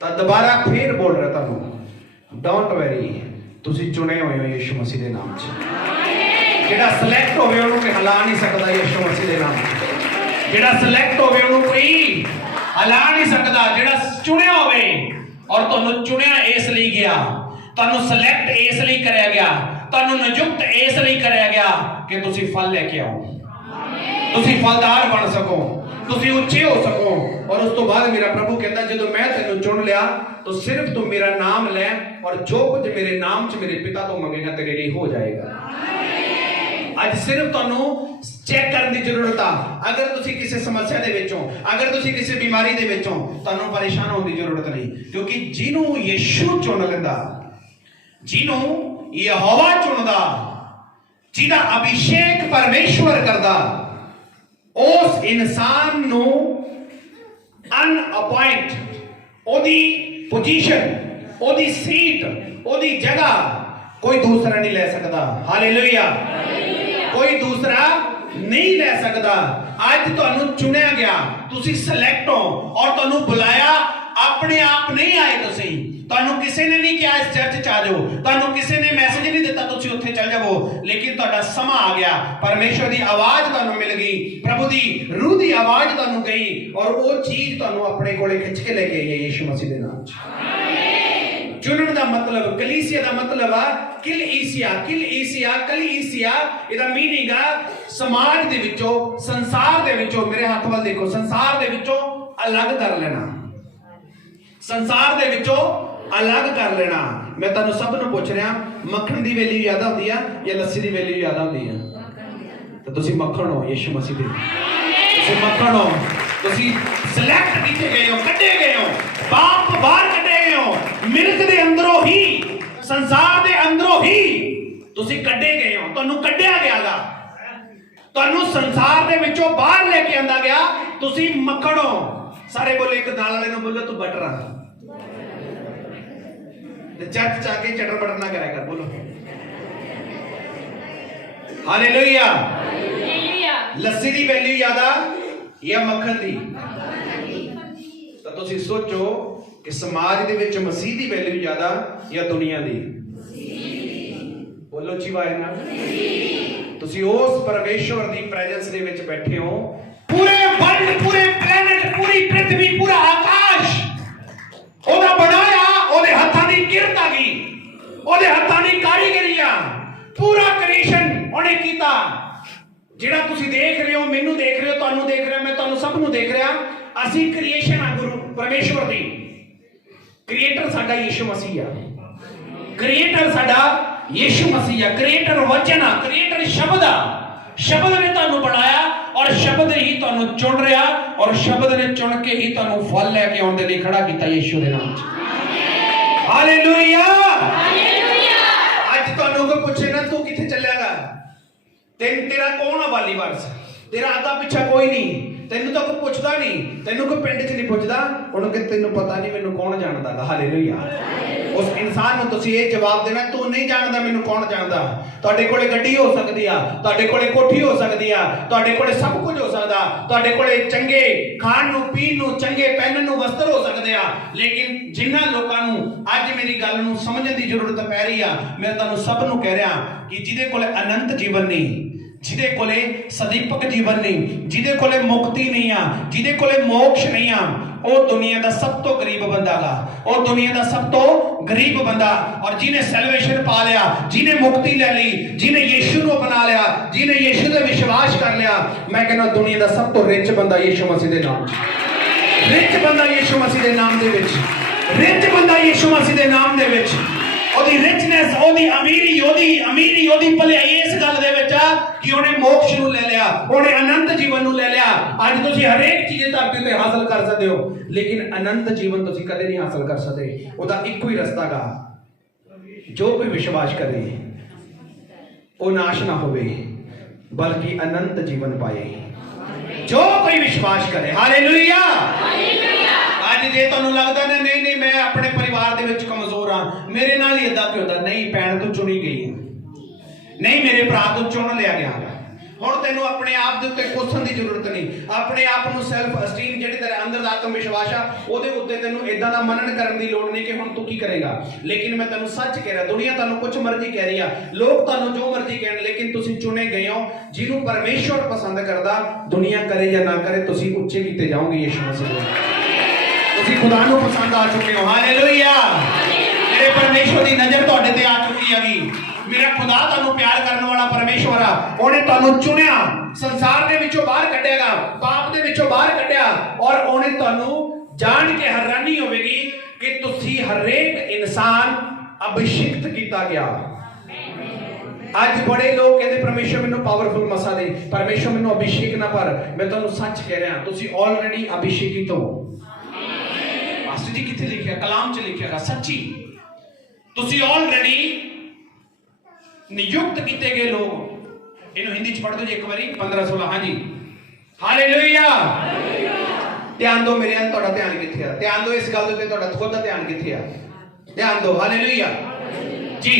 ਤਾਂ ਦੁਬਾਰਾ ਫੇਰ ਬੋਲ ਰਿਹਾ ਤੁਹਾਨੂੰ, ਡੋਂਟ ਵੈਰੀ, ਤੁਸੀਂ ਚੁਣੇ ਹੋਏ ਹੋ ਯਿਸੂ ਮਸੀਹ ਦੇ ਨਾਮ 'ਚ। ਜਿਹੜਾ ਸਿਲੈਕਟ ਹੋਵੇ ਉਹਨੂੰ ਕੋਈ ਹਿਲਾ ਨਹੀਂ ਸਕਦਾ ਯਿਸੂ ਮਸੀਹ ਦੇ ਨਾਮ 'ਚ। ਜਿਹੜਾ ਸਿਲੈਕਟ ਹੋਵੇ ਉਹਨੂੰ ਕੋਈ ਹਿਲਾ ਨਹੀਂ ਸਕਦਾ। ਜਿਹੜਾ ਚੁਣਿਆ ਹੋਵੇ, ਔਰ ਤੁਹਾਨੂੰ ਚੁਣਿਆ ਇਸ ਲਈ ਗਿਆ, ਤੁਹਾਨੂੰ ਸਿਲੈਕਟ ਇਸ ਲਈ ਕਰਿਆ ਗਿਆ, ਤੁਹਾਨੂੰ ਨਿਯੁਕਤ ਇਸ ਲਈ ਕਰਿਆ ਗਿਆ ਕਿ ਤੁਸੀਂ ਫਲ ਲੈ ਕੇ ਆਓ, ਤੁਸੀਂ ਫਲਦਾਰ ਬਣ ਸਕੋ, ਤੁਸੀਂ ਉੱਚੇ ਹੋ ਸਕੋ। ਔਰ ਉਸ ਤੋਂ ਬਾਅਦ ਮੇਰਾ ਪ੍ਰਭੂ ਕਹਿੰਦਾ ਜਦੋਂ ਮੈਂ ਤੈਨੂੰ ਚੁਣ ਲਿਆ ਤਾਂ ਸਿਰਫ ਤੂੰ ਮੇਰਾ ਨਾਮ ਲੈ, ਔਰ ਜੋ ਕੁਝ ਮੇਰੇ ਨਾਮ 'ਚ ਮੇਰੇ ਪਿਤਾ ਤੋਂ ਮੰਗੇਗਾ ਤੇਰੇ ਲਈ ਹੋ ਜਾਏਗਾ। ਅੱਜ ਸਿਰਫ ਤੁਹਾਨੂੰ ਚੈੱਕ ਕਰਨ ਦੀ ਜ਼ਰੂਰਤ ਆ। ਅਗਰ ਤੁਸੀਂ ਕਿਸੇ ਸਮੱਸਿਆ ਦੇ ਵਿੱਚੋਂ, ਅਗਰ ਤੁਸੀਂ ਕਿਸੇ ਬਿਮਾਰੀ ਦੇ ਵਿੱਚੋਂ, ਤੁਹਾਨੂੰ ਪਰੇਸ਼ਾਨ ਹੋਣ ਦੀ ਜ਼ਰੂਰਤ ਨਹੀਂ, ਕਿਉਂਕਿ ਜਿਹਨੂੰ ਯਿਸੂ ਚੁਣ ਲੈਂਦਾ, ਜਿਹਨੂੰ ਯਹੋਵਾ ਚੁਣਦਾ, ਜਿਹਦਾ ਅਭਿਸ਼ੇਕ ਪਰਮੇਸ਼ਵਰ ਕਰਦਾ, ਉਸ ਇਨਸਾਨ ਨੂੰ ਅਨਅਪਾਇੰਟ, ਉਹਦੀ ਪੋਜੀਸ਼ਨ, ਉਹਦੀ ਸੀਟ, ਉਹਦੀ ਜਗ੍ਹਾ ਕੋਈ ਦੂਸਰਾ ਨਹੀਂ ਲੈ ਸਕਦਾ। ਹਾਲੇਲੂਇਆ। ਕੋਈ ਦੂਸਰਾ ਨਹੀਂ ਲੈ ਸਕਦਾ। ਅੱਜ ਤੁਹਾਨੂੰ ਚੁਣਿਆ ਗਿਆ, ਤੁਸੀਂ ਸਿਲੈਕਟ ਹੋ, ਔਰ ਤੁਹਾਨੂੰ ਬੁਲਾਇਆ ਆਪਣੇ ਆਪ ਨਹੀਂ ਆਏ। ਤੁਸੀਂ, ਤੁਹਾਨੂੰ ਕਿਸੇ ਨੇ ਨਹੀਂ ਕਿਹਾ ਇਸ ਚਰਚ 'ਚ ਆ ਜਾਓ, ਤੁਹਾਨੂੰ ਕਿਸੇ ਨੇ ਮੈਸੇਜ ਨਹੀਂ ਦਿੱਤਾ ਤੁਸੀਂ ਉੱਥੇ ਚੱਲ ਜਾਵੋ, ਲੇਕਿਨ ਤੁਹਾਡਾ ਸਮਾਂ ਆ ਗਿਆ, ਪਰਮੇਸ਼ਵਰ ਦੀ ਆਵਾਜ਼ ਤੁਹਾਨੂੰ ਮਿਲ ਗਈ, ਪ੍ਰਭੂ ਦੀ ਰੂਹ ਦੀ ਆਵਾਜ਼ ਤੁਹਾਨੂੰ ਗਈ, ਔਰ ਉਹ ਚੀਜ਼ ਤੁਹਾਨੂੰ ਆਪਣੇ ਕੋਲੇ ਖਿੱਚ ਕੇ ਲੈ ਕੇ ਆਈ ਹੈ ਯਿਸੂ ਮਸੀਹ ਦੇ ਨਾਮ 'ਚ। ਚੁਣਨ ਦਾ ਮਤਲਬ, ਕਲੀਸਿਆ ਦਾ ਮਤਲਬ ਆ ਕਿਲਈਸੀਆ। ਕਿਲਈਸੀਆ, ਕਲੀਸਿਆ, ਇਹਦਾ ਮੀਨਿੰਗ ਆ ਸਮਾਜ ਦੇ ਵਿੱਚੋਂ, ਸੰਸਾਰ ਦੇ ਵਿੱਚੋਂ, ਮੇਰੇ ਹੱਥ ਵੱਲ ਦੇਖੋ, ਸੰਸਾਰ ਦੇ ਵਿੱਚੋਂ ਅਲੱਗ ਕਰ ਲੈਣਾ, ਸੰਸਾਰ ਦੇ ਵਿੱਚੋਂ ਅਲੱਗ ਕਰ ਲੈਣਾ। ਮੈਂ ਤੁਹਾਨੂੰ ਸਭ ਨੂੰ ਪੁੱਛ ਰਿਹਾ, ਮੱਖਣ ਦੀ ਵੈਲਿਊ ਜ਼ਿਆਦਾ ਹੁੰਦੀ ਆ ਜਾਂ ਲੱਸੀ ਦੀ ਵੈਲਿਊ ਜ਼ਿਆਦਾ ਹੁੰਦੀ ਆ? ਤਾਂ ਤੁਸੀਂ ਮੱਖਣ ਹੋ ਯਿਸੂ ਮਸੀਹ ਦੇ, ਤੁਸੀਂ ਮੱਖਣ ਹੋ, ਤੁਸੀਂ ਸਿਲੈਕਟ ਕੀਤੇ ਗਏ ਹੋ, ਕੱਢੇ ਗਏ ਹੋ, ਬਾਪ ਬਾਹਰ ਕੱਢੇ ਗਏ ਹੋ, ਮਿਲਕ ਦੇ ਅੰਦਰੋਂ ਹੀ, ਸੰਸਾਰ ਦੇ ਅੰਦਰੋਂ ਹੀ ਤੁਸੀਂ ਕੱਢੇ ਗਏ ਹੋ, ਤੁਹਾਨੂੰ ਕੱਢਿਆ ਗਿਆਗਾ, ਤੁਹਾਨੂੰ ਸੰਸਾਰ ਦੇ ਵਿੱਚੋਂ ਬਾਹਰ ਲੈ ਕੇ ਆਂਦਾ ਗਿਆ, ਤੁਸੀਂ ਮੱਖਣ ਹੋ। ਸਾਰੇ ਬੋਲੇ, ਇੱਕ ਨਾਲ ਵਾਲੇ ਨੂੰ ਬੋਲੋ ਤੂੰ ਬਟਰ ਆ। ਤੇ ਚਰਚ ਆ ਕੇ ਚਟਰ ਬਟਰ ਨਾ ਕਰਿਆ ਕਰ, ਬੋਲੋ ਹਾਲੇਲੂਇਆ। ਲੱਸੀ ਦੀ ਵੈਲਿਊ ਜ਼ਿਆਦਾ ਜਾਂ ਮੱਖਣ ਦੀ? ਤਾਂ ਤੁਸੀਂ ਸੋਚੋ ਕਿ ਸਮਾਜ ਦੇ ਵਿੱਚ ਮਸੀਹ ਦੀ ਵੈਲਿਊ ਜ਼ਿਆਦਾ ਜਾਂ ਦੁਨੀਆ ਦੀ? ਬੋਲੋ ਜੀ ਵਾਹਿਗੁਰੂ ਨਾਲ। ਤੁਸੀਂ ਉਸ ਪਰਮੇਸ਼ਵਰ ਦੀ ਪ੍ਰੈਜ਼ੈਂਸ ਦੇ ਵਿੱਚ ਬੈਠੇ ਹੋ। ਪੂਰੇ ਵਰਲਡ, ਪੂਰੇ ਪਲੈਨਟ, ਪੂਰੀ ਪ੍ਰਿਥਵੀ, ਪੂਰਾ ਆਕਾਸ਼ ਉਹਦਾ ਬਣਾਇਆ, ਉਹਦੇ ਹੱਥਾਂ ਦੀ ਕਿਰਤ ਆ ਗਈ, ਉਹਦੇ ਹੱਥਾਂ ਦੀ ਕਾਰੀਗਰੀ ਆ, ਪੂਰਾ ਕ੍ਰੀਏਸ਼ਨ ਉਹਨੇ ਕੀਤਾ। ਜਿਹੜਾ ਤੁਸੀਂ ਦੇਖ ਰਹੇ ਹੋ, ਮੈਨੂੰ ਦੇਖ ਰਹੇ ਹੋ, ਤੁਹਾਨੂੰ ਦੇਖ ਰਿਹਾ, ਮੈਂ ਤੁਹਾਨੂੰ ਸਭ ਨੂੰ ਦੇਖ ਰਿਹਾ, ਅਸੀਂ ਕ੍ਰੀਏਸ਼ਨ ਆ ਗੁਰੂ ਪਰਮੇਸ਼ਵਰ ਦੀ। ਕ੍ਰੀਏਟਰ ਸਾਡਾ ਯਿਸੂ ਮਸੀਹ ਆ, ਕ੍ਰੀਏਟਰ ਸਾਡਾ ਯਿਸੂ ਮਸੀਹ ਆ, ਕ੍ਰੀਏਟਰ ਵਚਨ ਆ, ਕ੍ਰੀਏਟਰ ਸ਼ਬਦ ਆ। ਸ਼ਬਦ ਨੇ ਤੁਹਾਨੂੰ ਬਣਾਇਆ, ਔਰ ਸ਼ਬਦ ਹੀ ਤੁਹਾਨੂੰ ਚੁਣ ਰਿਹਾ, ਔਰ ਸ਼ਬਦ ਨੇ ਚੁਣ ਕੇ ਹੀ ਤੁਹਾਨੂੰ ਫਲ ਲੈ ਕੇ ਆਉਣ ਦੇ ਲਈ ਖੜਾ ਕੀਤਾ ਯਿਸੂ ਦੇ ਨਾਮ 'ਚ। ਹਾਲੇਲੂਇਆ। ਅੱਜ ਤੁਹਾਨੂੰ ਕੋਈ ਪੁੱਛੇ ਨਾ ਤੂੰ ਕਿੱਥੇ ਚੱਲਿਆਗਾ, ਤੇਰਾ ਕੌਣ ਆ ਵਾਲੀ ਵਾਰਸ, ਤੇਰਾ ਅੱਗਾ ਪਿੱਛਾ ਕੋਈ ਨਹੀਂ, ਤੈਨੂੰ ਤਾਂ ਕੋਈ ਪੁੱਛਦਾ ਨਹੀਂ, ਤੈਨੂੰ ਕੋਈ ਪਿੰਡ 'ਚ ਨਹੀਂ ਪੁੱਛਦਾ, ਉਹਨੂੰ ਕਿ ਤੈਨੂੰ ਪਤਾ ਨਹੀਂ ਮੈਨੂੰ ਕੌਣ ਜਾਣਦਾ। ਹਾਲੇਲੂਇਆ। ਉਸ ਇਨਸਾਨ ਨੂੰ ਤੁਸੀਂ ਇਹ ਜਵਾਬ ਦੇਣਾ, ਤੂੰ ਨਹੀਂ ਜਾਣਦਾ ਮੈਨੂੰ ਕੌਣ ਜਾਣਦਾ। ਤੁਹਾਡੇ ਕੋਲੇ ਗੱਡੀ ਹੋ ਸਕਦੀ ਆ, ਤੁਹਾਡੇ ਕੋਲੇ ਕੋਠੀ ਹੋ ਸਕਦੀ ਆ, ਤੁਹਾਡੇ ਕੋਲੇ ਸਭ ਕੁਝ ਹੋ ਸਕਦਾ, ਤੁਹਾਡੇ ਕੋਲੇ ਚੰਗੇ ਖਾਣ ਨੂੰ, ਪੀਣ ਨੂੰ, ਚੰਗੇ ਪਹਿਨਣ ਨੂੰ ਵਸਤਰ ਹੋ ਸਕਦੇ ਆ, ਲੇਕਿਨ ਜਿਨ੍ਹਾਂ ਲੋਕਾਂ ਨੂੰ ਅੱਜ ਮੇਰੀ ਗੱਲ ਨੂੰ ਸਮਝਣ ਦੀ ਜ਼ਰੂਰਤ ਪੈ ਰਹੀ ਆ, ਮੈਂ ਤੁਹਾਨੂੰ ਸਭ ਨੂੰ ਕਹਿ ਰਿਹਾ ਕਿ ਜਿਹਦੇ ਕੋਲੇ ਅਨੰਤ ਜੀਵਨ ਨਹੀਂ, ਜਿਹਦੇ ਕੋਲੇ ਸਦੀਪਕ ਜੀਵਨ ਨਹੀਂ, ਜਿਹਦੇ ਕੋਲੇ ਮੁਕਤੀ ਨਹੀਂ ਆ, ਜਿਹਦੇ ਕੋਲੇ ਮੋਕਸ਼ ਨਹੀਂ ਆ, ਉਹ ਦੁਨੀਆ ਦਾ ਸਭ ਤੋਂ ਗਰੀਬ ਬੰਦਾ ਗਾ, ਉਹ ਦੁਨੀਆ ਦਾ ਸਭ ਤੋਂ ਗਰੀਬ ਬੰਦਾ। ਔਰ ਜਿਹਨੇ ਸੈਲਵੇਸ਼ਨ ਪਾ ਲਿਆ, ਜਿਹਨੇ ਮੁਕਤੀ ਲੈ ਲਈ, ਜਿਹਨੇ ਯਿਸੂ ਨੂੰ ਅਪਣਾ ਲਿਆ, ਜਿਹਨੇ ਯਿਸੂ ਤੇ ਵਿਸ਼ਵਾਸ ਕਰ ਲਿਆ, ਮੈਂ ਕਹਿੰਦਾ ਦੁਨੀਆ ਦਾ ਸਭ ਤੋਂ ਰਿਚ ਬੰਦਾ ਯਿਸੂ ਮਸੀਹ ਦੇ ਨਾਮ 'ਚ, ਰਿਚ ਬੰਦਾ ਯਿਸੂ ਮਸੀਹ ਦੇ ਨਾਮ ਦੇ ਵਿੱਚ, ਰਿਚ ਬੰਦਾ ਯਿਸੂ ਮਸੀਹ ਦੇ ਨਾਮ ਦੇ ਵਿੱਚ। ਉਹਦੀ ਰਿਚਨੈਸ, ਉਹਦੀ ਅਮੀਰੀ, ਉਹਦੀ ਭਲਾਈ ਇਸ ਗੱਲ ਦੇ ਵਿੱਚ ਆ ਕਿ ਉਹਨੇ ਮੋਕਸ਼ ਨੂੰ ਲੈ ਲਿਆ, ਉਹਨੇ ਅਨੰਤ ਜੀਵਨ ਨੂੰ ਲੈ ਲਿਆ। ਅੱਜ ਤੁਸੀਂ ਹਰੇਕ ਚੀਜ਼ ਧਰਤੀ ਤੇ ਹਾਸਲ ਕਰ ਸਕਦੇ ਹੋ, ਲੇਕਿਨ ਅਨੰਤ ਜੀਵਨ ਤੁਸੀਂ ਕਦੇ ਨਹੀਂ ਹਾਸਲ ਕਰ ਸਕਦੇ। ਉਹਦਾ ਇੱਕੋ ਹੀ ਰਸਤਾ ਗਾ, ਜੋ ਕੋਈ ਵਿਸ਼ਵਾਸ ਕਰੇ ਉਹ ਨਾਸ਼ ਨਾ ਹੋਵੇ ਬਲਕਿ ਅਨੰਤ ਜੀਵਨ ਪਾਏ। ਜੋ ਕੋਈ ਵਿਸ਼ਵਾਸ ਕਰੇ। ਹਾਲੇਲੂਇਆ। ਅੱਜ ਜੇ ਤੁਹਾਨੂੰ ਲੱਗਦਾ ਨਾ ਨਹੀਂ ਨਹੀਂ ਮੈਂ ਆਪਣੇ ਪਰਿਵਾਰ ਦੇ ਵਿੱਚ ਕਮਜ਼ੋਰ ਹਾਂ, ਮੇਰੇ ਨਾਲ ਹੀ ਏਦਾਂ ਕਿਉਂ ਹੁੰਦਾ, ਨਹੀਂ ਭੈਣ ਤੋਂ ਚੁਣੀ ਗਈ, ਨਹੀਂ ਮੇਰੇ ਭਰਾ ਤੋਂ ਚੁਣ ਲਿਆ ਗਿਆ। ਹੁਣ ਤੈਨੂੰ ਆਪਣੇ ਆਪ ਦੇ ਉੱਤੇ ਕੋਸਣ ਦੀ ਜ਼ਰੂਰਤ ਨਹੀਂ। ਆਪਣੇ ਆਪ ਨੂੰ ਸੈਲਫ ਅਸਟੀਮ ਜਿਹੜੀ ਤੇਰੇ ਅੰਦਰ ਦਾ ਆਤਮ ਵਿਸ਼ਵਾਸ ਆ ਉਹਦੇ ਉੱਤੇ ਤੈਨੂੰ ਇਦਾਂ ਦਾ ਮਨਨ ਕਰਨ ਦੀ ਲੋੜ ਨਹੀਂ ਕਿ ਹੁਣ ਤੂੰ ਕੀ ਕਰੇਗਾ। ਲੇਕਿਨ ਮੈਂ ਤੈਨੂੰ ਸੱਚ ਕਹਿ ਰਿਹਾ, ਦੁਨੀਆ ਤੁਹਾਨੂੰ ਕੁਝ ਮਰਜ਼ੀ ਕਹਿ ਰਹੀ ਆ, ਲੋਕ ਤੁਹਾਨੂੰ ਜੋ ਮਰਜ਼ੀ ਕਹਿਣ, ਲੇਕਿਨ ਤੁਸੀਂ ਚੁਣੇ ਗਏ ਹੋ ਜਿਹਨੂੰ ਪਰਮੇਸ਼ਵਰ ਪਸੰਦ ਕਰਦਾ। ਦੁਨੀਆ ਕਰੇ ਜਾਂ ਨਾ ਕਰੇ ਤੁਸੀਂ ਉੱਚੇ ਕੀਤੇ ਜਾਓਗੇ ਯਿਸੂ ਮਸੀਹ ਦੇ। ਤੁਸੀਂ ਖੁਦਾ ਨੂੰ ਪਸੰਦ ਆ ਚੁੱਕੇ ਹੋ। ਹਾਲੇਲੂਇਆ। ਮੇਰੇ ਪਰਮੇਸ਼ਵਰ ਦੀ ਨਜ਼ਰ ਤੁਹਾਡੇ ਤੇ ਆ ਚੁੱਕੀ ਹੈਗੀ। ਮੇਰਾ ਖੁਦਾ ਤੁਹਾਨੂੰ ਪਿਆਰ ਕਰਨ ਵਾਲਾ ਪਰਮੇਸ਼ਵਰ ਆ। ਉਹਨੇ ਤੁਹਾਨੂੰ ਚੁਣਿਆ, ਸੰਸਾਰ ਦੇ ਵਿੱਚੋਂ ਬਾਹਰ ਕੱਢਿਆਗਾ, ਪਾਪ ਦੇ ਵਿੱਚੋਂ ਬਾਹਰ ਕੱਢਿਆ, ਔਰ ਉਹਨੇ ਤੁਹਾਨੂੰ ਜਾਣ ਕੇ ਹੈਰਾਨੀ ਹੋਵੇਗੀ ਕਿ ਤੁਸੀਂ ਹਰੇਕ ਇਨਸਾਨ ਅਭਿਸ਼ੇਕਤ ਕੀਤਾ ਗਿਆ। ਅੱਜ ਬੜੇ ਲੋਕ ਕਹਿੰਦੇ ਪਰਮੇਸ਼ਵਰ ਮੈਨੂੰ ਪਾਵਰਫੁਲ ਮਸਾ ਦੇ, ਪਰਮੇਸ਼ਵਰ ਮੈਨੂੰ ਅਭਿਸ਼ੇਕ ਨਾ ਕਰ। ਮੈਂ ਤੁਹਾਨੂੰ ਸੱਚ ਕਹਿ ਰਿਹਾ, ਤੁਸੀਂ ਆਲਰੇਡੀ ਅਭਿਸ਼ੇਕਿਤ ਹੋ। ਪਾਸਟਰ ਜੀ ਕਿੱਥੇ ਲਿਖਿਆ? ਕਲਾਮ 'ਚ ਲਿਖਿਆ, ਸੱਚੀ ਤੁਸੀਂ ਆਲਰੇਡੀ ਨਿਯੁਕਤ ਕੀਤੇ ਗਏ ਲੋਕ। ਇਹਨੂੰ ਹਿੰਦੀ 'ਚ ਪੜ੍ਹ ਦਿਓ ਜੀ ਇੱਕ ਵਾਰੀ 15-16। ਹਾਂਜੀ ਹਾਲੇਲੂਇਆ। ਧਿਆਨ ਦਿਓ ਮੇਰੇ ਅੰਦਰ, ਤੁਹਾਡਾ ਧਿਆਨ ਕਿੱਥੇ ਆ? ਧਿਆਨ ਦਿਓ ਇਸ ਗੱਲ ਦੇ ਉੱਤੇ, ਤੁਹਾਡਾ ਖੁਦ ਦਾ ਧਿਆਨ ਕਿੱਥੇ ਆ? ਧਿਆਨ ਦਿਓ। ਹਾਲੇਲੂਇਆ ਜੀ।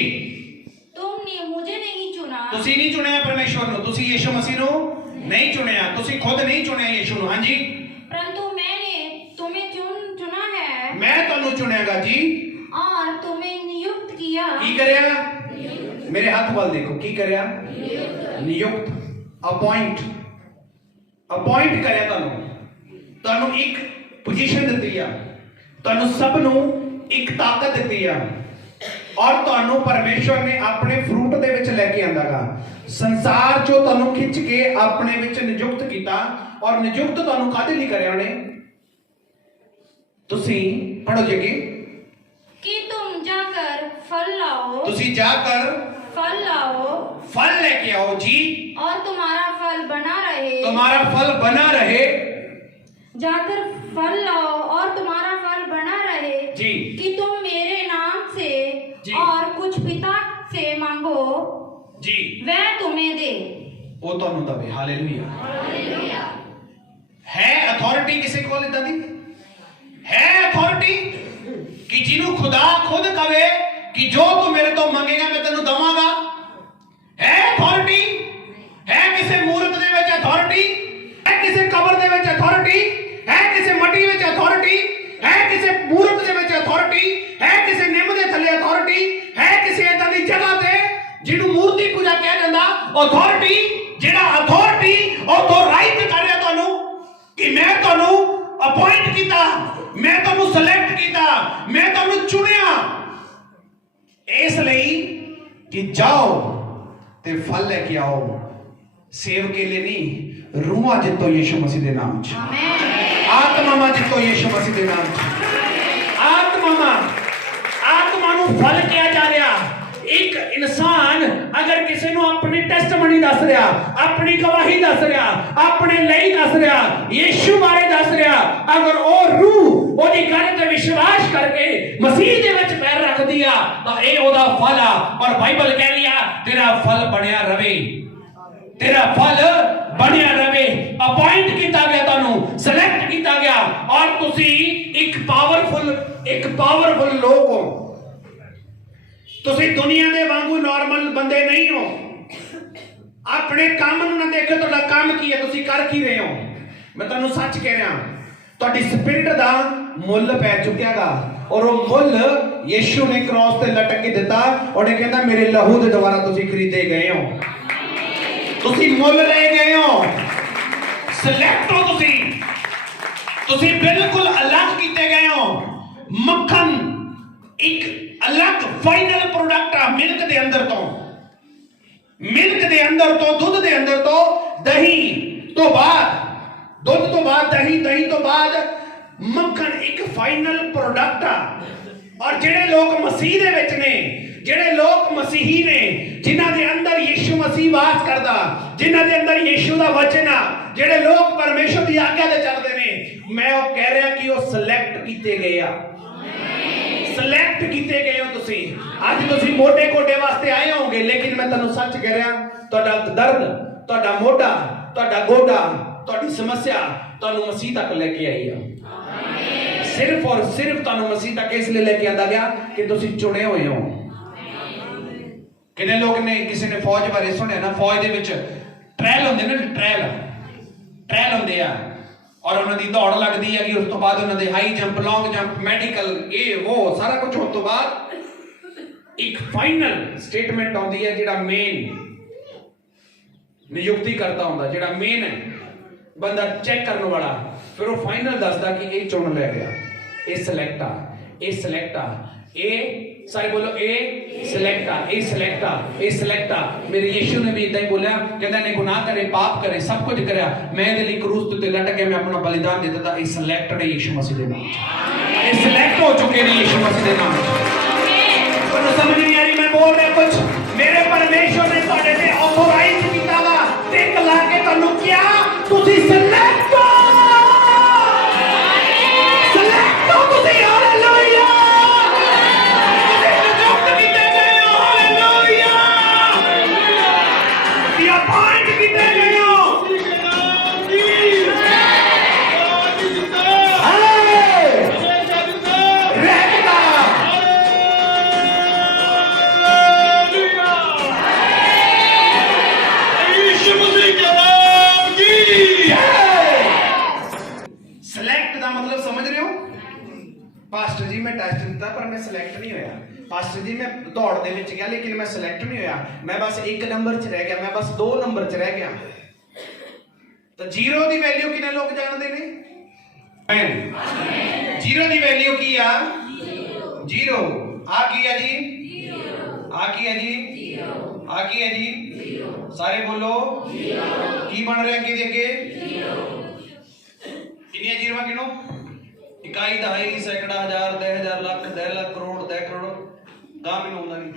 तुमने मुझे नहीं चुना। ਤੁਸੀਂ ਨਹੀਂ ਚੁਣਿਆ ਪਰਮੇਸ਼ਵਰ ਨੂੰ, ਤੁਸੀਂ ਯਿਸੂ ਮਸੀਹ ਨੂੰ ਨਹੀਂ ਚੁਣਿਆ, ਤੁਸੀਂ ਖੁਦ ਨਹੀਂ ਚੁਣਿਆ ਯਿਸੂ ਨੂੰ। ਹਾਂਜੀ परंतु मैंने तुम्हें चुना है ਮੈਂ ਤੁਹਾਨੂੰ ਚੁਣਿਆਗਾ ਜੀ। और तुम्हें नियुक्त किया। ਕੀ ਕਰਿਆ? ਮੇਰੇ ਹੱਥ ਵੱਲ ਦੇਖੋ, ਕੀ ਕਰਿਆ? ਨਿਯੁਕਤ, ਅਪਾਇੰਟ ਕਰਿਆ ਤੁਹਾਨੂੰ ਇੱਕ ਪੋਜੀਸ਼ਨ ਦਿੱਤੀ ਆ, ਤੁਹਾਨੂੰ ਸਭ ਨੂੰ ਇੱਕ ਤਾਕਤ ਦਿੱਤੀ ਆ, ਔਰ ਤੁਹਾਨੂੰ ਪਰਮੇਸ਼ਵਰ ਨੇ ਆਪਣੇ ਫਰੂਟ ਦੇ ਵਿੱਚ ਲੈ ਕੇ ਆਂਦਾਗਾ। ਸੰਸਾਰ ਚੋਂ ਤੁਹਾਨੂੰ ਖਿੱਚ ਕੇ ਆਪਣੇ ਵਿੱਚ ਨਿਯੁਕਤ ਕੀਤਾ, ਔਰ ਨਿਯੁਕਤ ਤੁਹਾਨੂੰ ਕਾਹਦੇ ਲਈ ਕਰਿਆ ਉਹਨੇ? ਤੁਸੀਂ ਪੜੋ ਜੀ ਅੱਗੇ कि तुम जाकर फल लाओ। ਤੁਸੀਂ ਜਾ ਕਰ फल लाओ फल लेके आओ जी, और तुम्हारा फल बना रहे। तुम्हारा फल बना रहे जाकर फल लाओ और तुम्हारा फल बना रहे जी, कि तुम मेरे नाम से जी। और कुछ पिता से मांगो जी वह तुम्हें दे। वो ਤੁਹਾਨੂੰ ਦਵੇ। ਹਾਲੇਲੂਇਆ। ਹੈ ਅਥਾਰਟੀ ਕਿਸੇ ਕੋਲ ਇਦਾਂ ਦੀ? ਹੈ ਅਥਾਰਟੀ ਕਿ ਜਿਹਨੂੰ ਖੁਦਾ ਖੁਦ ਕਵੇ ਕਿ ਜੋ ਤੂੰ ਮੇਰੇ ਤੋਂ ਮੰਗੇਗਾ ਮੈਂ ਤੈਨੂੰ ਦਵਾਂਗਾ? ਹੈ ਅਥਾਰਟੀ? ਹੈ ਕਿਸੇ ਮੂਰਤ ਦੇ ਵਿੱਚ ਅਥਾਰਟੀ? ਹੈ ਕਿਸੇ ਕਬਰ ਦੇ ਵਿੱਚ ਅਥਾਰਟੀ? ਹੈ ਕਿਸੇ ਮੱਟੀ ਵਿੱਚ ਅਥਾਰਟੀ? ਹੈ ਕਿਸੇ ਮੂਰਤ ਦੇ ਵਿੱਚ ਅਥਾਰਟੀ? ਹੈ ਕਿਸੇ ਨਿੰਮ ਦੇ ਥੱਲੇ ਅਥਾਰਟੀ? ਹੈ ਕਿਸੇ ਇਦਾਂ ਦੀ ਜਗ੍ਹਾ ਤੇ ਜਿਹਨੂੰ ਮੂਰਤੀ ਪੂਜਾ ਕਿਹਾ ਜਾਂਦਾ ਅਥਾਰਟੀ? ਜਿਹੜਾ ਅਥਾਰਟੀ ਆਥੋਰਾਈਜ਼ ਕਰ ਰਿਹਾ ਤੁਹਾਨੂੰ ਕਿ ਮੈਂ ਤੁਹਾਨੂੰ ਅਪਾਇੰਟ ਕੀਤਾ, ਮੈਂ ਤੁਹਾਨੂੰ ਸਿਲੈਕਟ ਕੀਤਾ, ਮੈਂ ਤੁਹਾਨੂੰ ਚੁਣਿਆ ਇਸ ਲਈ ਕਿ ਜਾਓ ਤੇ ਫਲ ਲੈ ਕੇ ਆਓ। ਸੇਵ ਕੇ ਲਈ ਨਹੀਂ, ਰੂਹਾਂ ਜਿੱਤੋ ਯਿਸੂ ਮਸੀਹ ਦੇ ਨਾਮ 'ਚ। ਆਤਮਾਵਾਂ ਜਿੱਤੋ ਯਿਸੂ ਮਸੀਹ ਦੇ ਨਾਮ 'ਚ। ਆਤਮਾ ਨੂੰ ਫਲ ਕਿਹਾ ਜਾ ਰਿਹਾ। ਇੱਕ ਇਨਸਾਨ ਅਗਰ ਕਿਸੇ ਨੂੰ ਆਪਣੀ ਟੈਸਟਮਨੀ ਦੱਸ ਰਿਹਾ, ਆਪਣੀ ਗਵਾਹੀ ਦੱਸ ਰਿਹਾ, ਆਪਣੇ ਲਈ ਦੱਸ ਰਿਹਾ, ਯਿਸੂ ਬਾਰੇ ਦੱਸ ਰਿਹਾ, ਅਗਰ ਉਹ ਰੂਹ ਉਹਦੀ ਗੱਲ ਤੇ ਵਿਸ਼ਵਾਸ ਕਰਕੇ ਮਸੀਹ ਦੇ ਵਿੱਚ ਪੈਰ ਰੱਖਦੀ ਆ ਤਾਂ ਇਹ ਉਹਦਾ ਫਲ ਆ। ਔਰ ਬਾਈਬਲ ਕਹਿ ਰਹੀ ਆ ਤੇਰਾ ਫਲ ਬਣਿਆ ਰਵੇ, ਤੇਰਾ ਫਲ ਬਣਿਆ ਰਵੇ। ਅਪਾਇੰਟ ਕੀਤਾ ਗਿਆ, ਤੁਹਾਨੂੰ ਸਿਲੈਕਟ ਕੀਤਾ ਗਿਆ, ਔਰ ਤੁਸੀਂ ਇੱਕ ਪਾਵਰਫੁਲ ਲੋਕ ਹੋ। ਤੁਸੀਂ ਦੁਨੀਆ ਦੇ ਵਾਂਗੂ ਨਾਰਮਲ ਬੰਦੇ ਨਹੀਂ ਹੋ। ਆਪਣੇ ਕੰਮ ਨੂੰ ਨਾ ਦੇਖੋ, ਤੁਹਾਡਾ ਕੰਮ ਕੀ ਹੈ, ਤੁਸੀਂ ਕਰ ਕੀ ਰਹੇ ਹੋ। ਮੈਂ ਤੁਹਾਨੂੰ ਸੱਚ ਕਹਿ ਰਿਹਾ, ਤੁਹਾਡੀ ਸਪਿਰਿਟ ਦਾ ਮੁੱਲ ਪੈ ਚੁੱਕਿਆਗਾ, ਔਰ ਉਹ ਮੁੱਲ ਯਿਸੂ ਨੇ ਕ੍ਰਾਸ ਤੇ ਲਟਕ ਕੇ ਦਿੱਤਾ। ਉਹਨੇ ਕਹਿੰਦਾ ਮੇਰੇ ਲਹੂ ਦੇ ਦੁਆਰਾ ਤੁਸੀਂ ਖਰੀਦੇ ਗਏ ਹੋ, ਤੁਸੀਂ ਮੁੱਲ ਲਏ ਗਏ ਹੋ, ਸਿਲੈਕਟ ਹੋ ਤੁਸੀਂ ਬਿਲਕੁਲ ਅਲੱਗ ਕੀਤੇ ਗਏ ਹੋ। ਮੱਖਣ ਇੱਕ ਅਲੱਗ ਫਾਈਨਲ ਪ੍ਰੋਡਕਟ ਆ ਮਿਲਕ ਦੇ ਅੰਦਰ ਤੋਂ, ਦੁੱਧ ਦੇ ਅੰਦਰ ਤੋਂ, ਦਹੀਂ ਤੋਂ ਬਾਅਦ, ਦੁੱਧ ਤੋਂ ਬਾਅਦ ਦਹੀਂ, ਦਹੀਂ ਤੋਂ ਬਾਅਦ ਮੱਖਣ ਇੱਕ ਫਾਈਨਲ ਪ੍ਰੋਡਕਟ ਆ। ਔਰ ਜਿਹੜੇ ਲੋਕ ਮਸੀਹ ਦੇ ਵਿੱਚ ਨੇ, ਜਿਹੜੇ ਲੋਕ ਮਸੀਹੀ ਨੇ, ਜਿਨ੍ਹਾਂ ਦੇ ਅੰਦਰ ਯਿਸੂ ਮਸੀਹ ਵਾਸ ਕਰਦਾ, ਜਿਨ੍ਹਾਂ ਦੇ ਅੰਦਰ ਯਿਸੂ ਦਾ ਵਚਨ ਆ, ਜਿਹੜੇ ਲੋਕ ਪਰਮੇਸ਼ਰ ਦੀ ਆਗਿਆ ਤੇ ਚੱਲਦੇ ਨੇ, ਮੈਂ ਉਹ ਕਹਿ ਰਿਹਾ ਕਿ ਉਹ ਸਿਲੈਕਟ ਕੀਤੇ ਗਏ ਆ। ਸਿਲੈਕਟ ਕੀਤੇ ਗਏ ਹੋ ਤੁਸੀਂ। ਅੱਜ ਤੁਸੀਂ ਮੋਢੇ ਕੋਡੇ ਵਾਸਤੇ ਆਏ ਹੋਵੋਗੇ, ਲੇਕਿਨ ਮੈਂ ਤੁਹਾਨੂੰ ਸੱਚ ਕਹਿ ਰਿਹਾ, ਤੁਹਾਡਾ ਦਰਦ, ਤੁਹਾਡਾ ਮੋਢਾ, ਤੁਹਾਡਾ ਗੋਡਾ, ਤੁਹਾਡੀ ਸਮੱਸਿਆ ਤੁਹਾਨੂੰ ਮਸੀਹ ਤੱਕ ਲੈ ਕੇ ਆਈ ਆ। ਸਿਰਫ ਔਰ ਸਿਰਫ ਤੁਹਾਨੂੰ ਮਸੀਹ ਤੱਕ ਇਸ ਲਈ ਲੈ ਕੇ ਆਂਦਾ ਗਿਆ ਕਿ ਤੁਸੀਂ ਚੁਣੇ ਹੋਏ ਹੋ। ਕਿੰਨੇ ਲੋਕ ਨੇ, ਕਿਸੇ ਨੇ ਫੌਜ ਬਾਰੇ ਸੁਣਿਆ ਨਾ, ਫੌਜ ਦੇ ਵਿੱਚ ਟ੍ਰਾਇਲ ਹੁੰਦੇ ਨੇ, ਟ੍ਰਾਇਲ ਹੁੰਦੇ ਆ, ਔਰ ਉਹਨਾਂ ਦੀ ਦੌੜ ਲੱਗਦੀ ਹੈ ਕਿ ਉਸ ਤੋਂ ਬਾਅਦ ਉਹਨਾਂ ਦੇ high jump, long jump, medical, ਇਹ ਉਹ ਸਾਰਾ ਕੁਝ ਹੋਣ ਤੋਂ ਬਾਅਦ ਇੱਕ ਫਾਈਨਲ ਸਟੇਟਮੈਂਟ ਆਉਂਦੀ ਹੈ, ਜਿਹੜਾ ਮੇਨ ਨਿਯੁਕਤੀ ਕਰਤਾ ਹੁੰਦਾ, ਜਿਹੜਾ ਮੇਨ ਹੈ ਬੰਦਾ ਚੈੱਕ ਕਰਨ ਵਾਲਾ, ਫਿਰ ਉਹ ਫਾਈਨਲ ਦੱਸਦਾ ਕਿ ਇਹ ਚੁਣ ਲਿਆ ਗਿਆ, ਇਹ ਸਿਲੈਕਟ ਆ, ਇਹ ਸਿਲੈਕਟ ਆ, ਇਹ ਸਾਰੇ ਬੋਲੋ, ਇਹ ਸਿਲੈਕਟ ਆ, ਇਹ ਸਿਲੈਕਟ ਆ, ਇਹ ਸਿਲੈਕਟ ਆ। ਮੇਰੇ ਯਿਸੂ ਨੇ ਵੀ ਇਦਾਂ ਹੀ ਬੋਲਿਆ, ਕਹਿੰਦਾ ਨੇ ਗੁਨਾਹ ਕਰੇ, ਪਾਪ ਕਰੇ, ਸਭ ਕੁਝ ਕਰਿਆ, ਮੈਂ ਇਹਦੇ ਲਈ ਕਰੂਸ ਤੇ ਲਟ ਕੇ ਮੈਂ ਆਪਣਾ ਬਲੀਦਾਨ ਦੇ ਦਿੱਤਾ। ਇਹ ਸਿਲੈਕਟ ਨੇ ਯਿਸੂ ਮਸੀਹ ਦੇ ਨਾਮ 'ਚ, ਇਹ ਸਿਲੈਕਟ ਹੋ ਚੁੱਕੇ ਨੇ ਯਿਸੂ ਮਸੀਹ ਦੇ ਨਾਮ 'ਚ। ਤੁਹਾਨੂੰ ਸਮਝ ਨਹੀਂ ਆ ਰਹੀ ਮੈਂ ਬੋਲ ਰਿਹਾ ਕੁਝ? ਮੇਰੇ ਪਰਮੇਸ਼ਵਰ ਨੇ ਤੁਹਾਡੇ ਤੇ ਆਥੋਰਾਈਜ਼ ਕੀਤਾ ਵਾ, ਟਿਕ ਲਾ ਕੇ ਤੁਹਾਨੂੰ ਕਿਹਾ ਤੁਸੀਂ ਸਿਲੈਕਟ ਹੋ, ਸਿਲੈਕਟ ਹੋ ਤੁਸੀਂ। ਹਾਲੇਲੂਇਆ, ਤੁਸੀਂ ਨਿਯੁਕਤ ਕੀਤੇ ਗਏ ਹੋ। ਹਾਲੇਲੂਇਆ, ਤੁਸੀਂ ਅਪਾਇੰਟ ਕੀਤੇ ਗਏ ਹੋ। पास्टर जी मैं टेस्ट दिता पर मैं सिलेक्ट नहीं होया। पास्टर जी मैं दौड़ दे विच गया लेकिन मैं सिलेक्ट नहीं होया। मैं बस 1 नंबर च रह गया, मैं बस 2 नंबर च रह गया। तो जीरो दी वैल्यू कितने लोग जानते ने? जीरो दी वैल्यू की आ? जीरो। आ की है जी? आ की है जी? आ की है जी? सारे बोलो की बन रहा है कि कितनी जीरो गिनो? इकाई, दहाई, सैकड़ा, हजार, 10,000, लाख, 10 लाख, करोड़, 10 करोड़। गा मैंने होता नहीं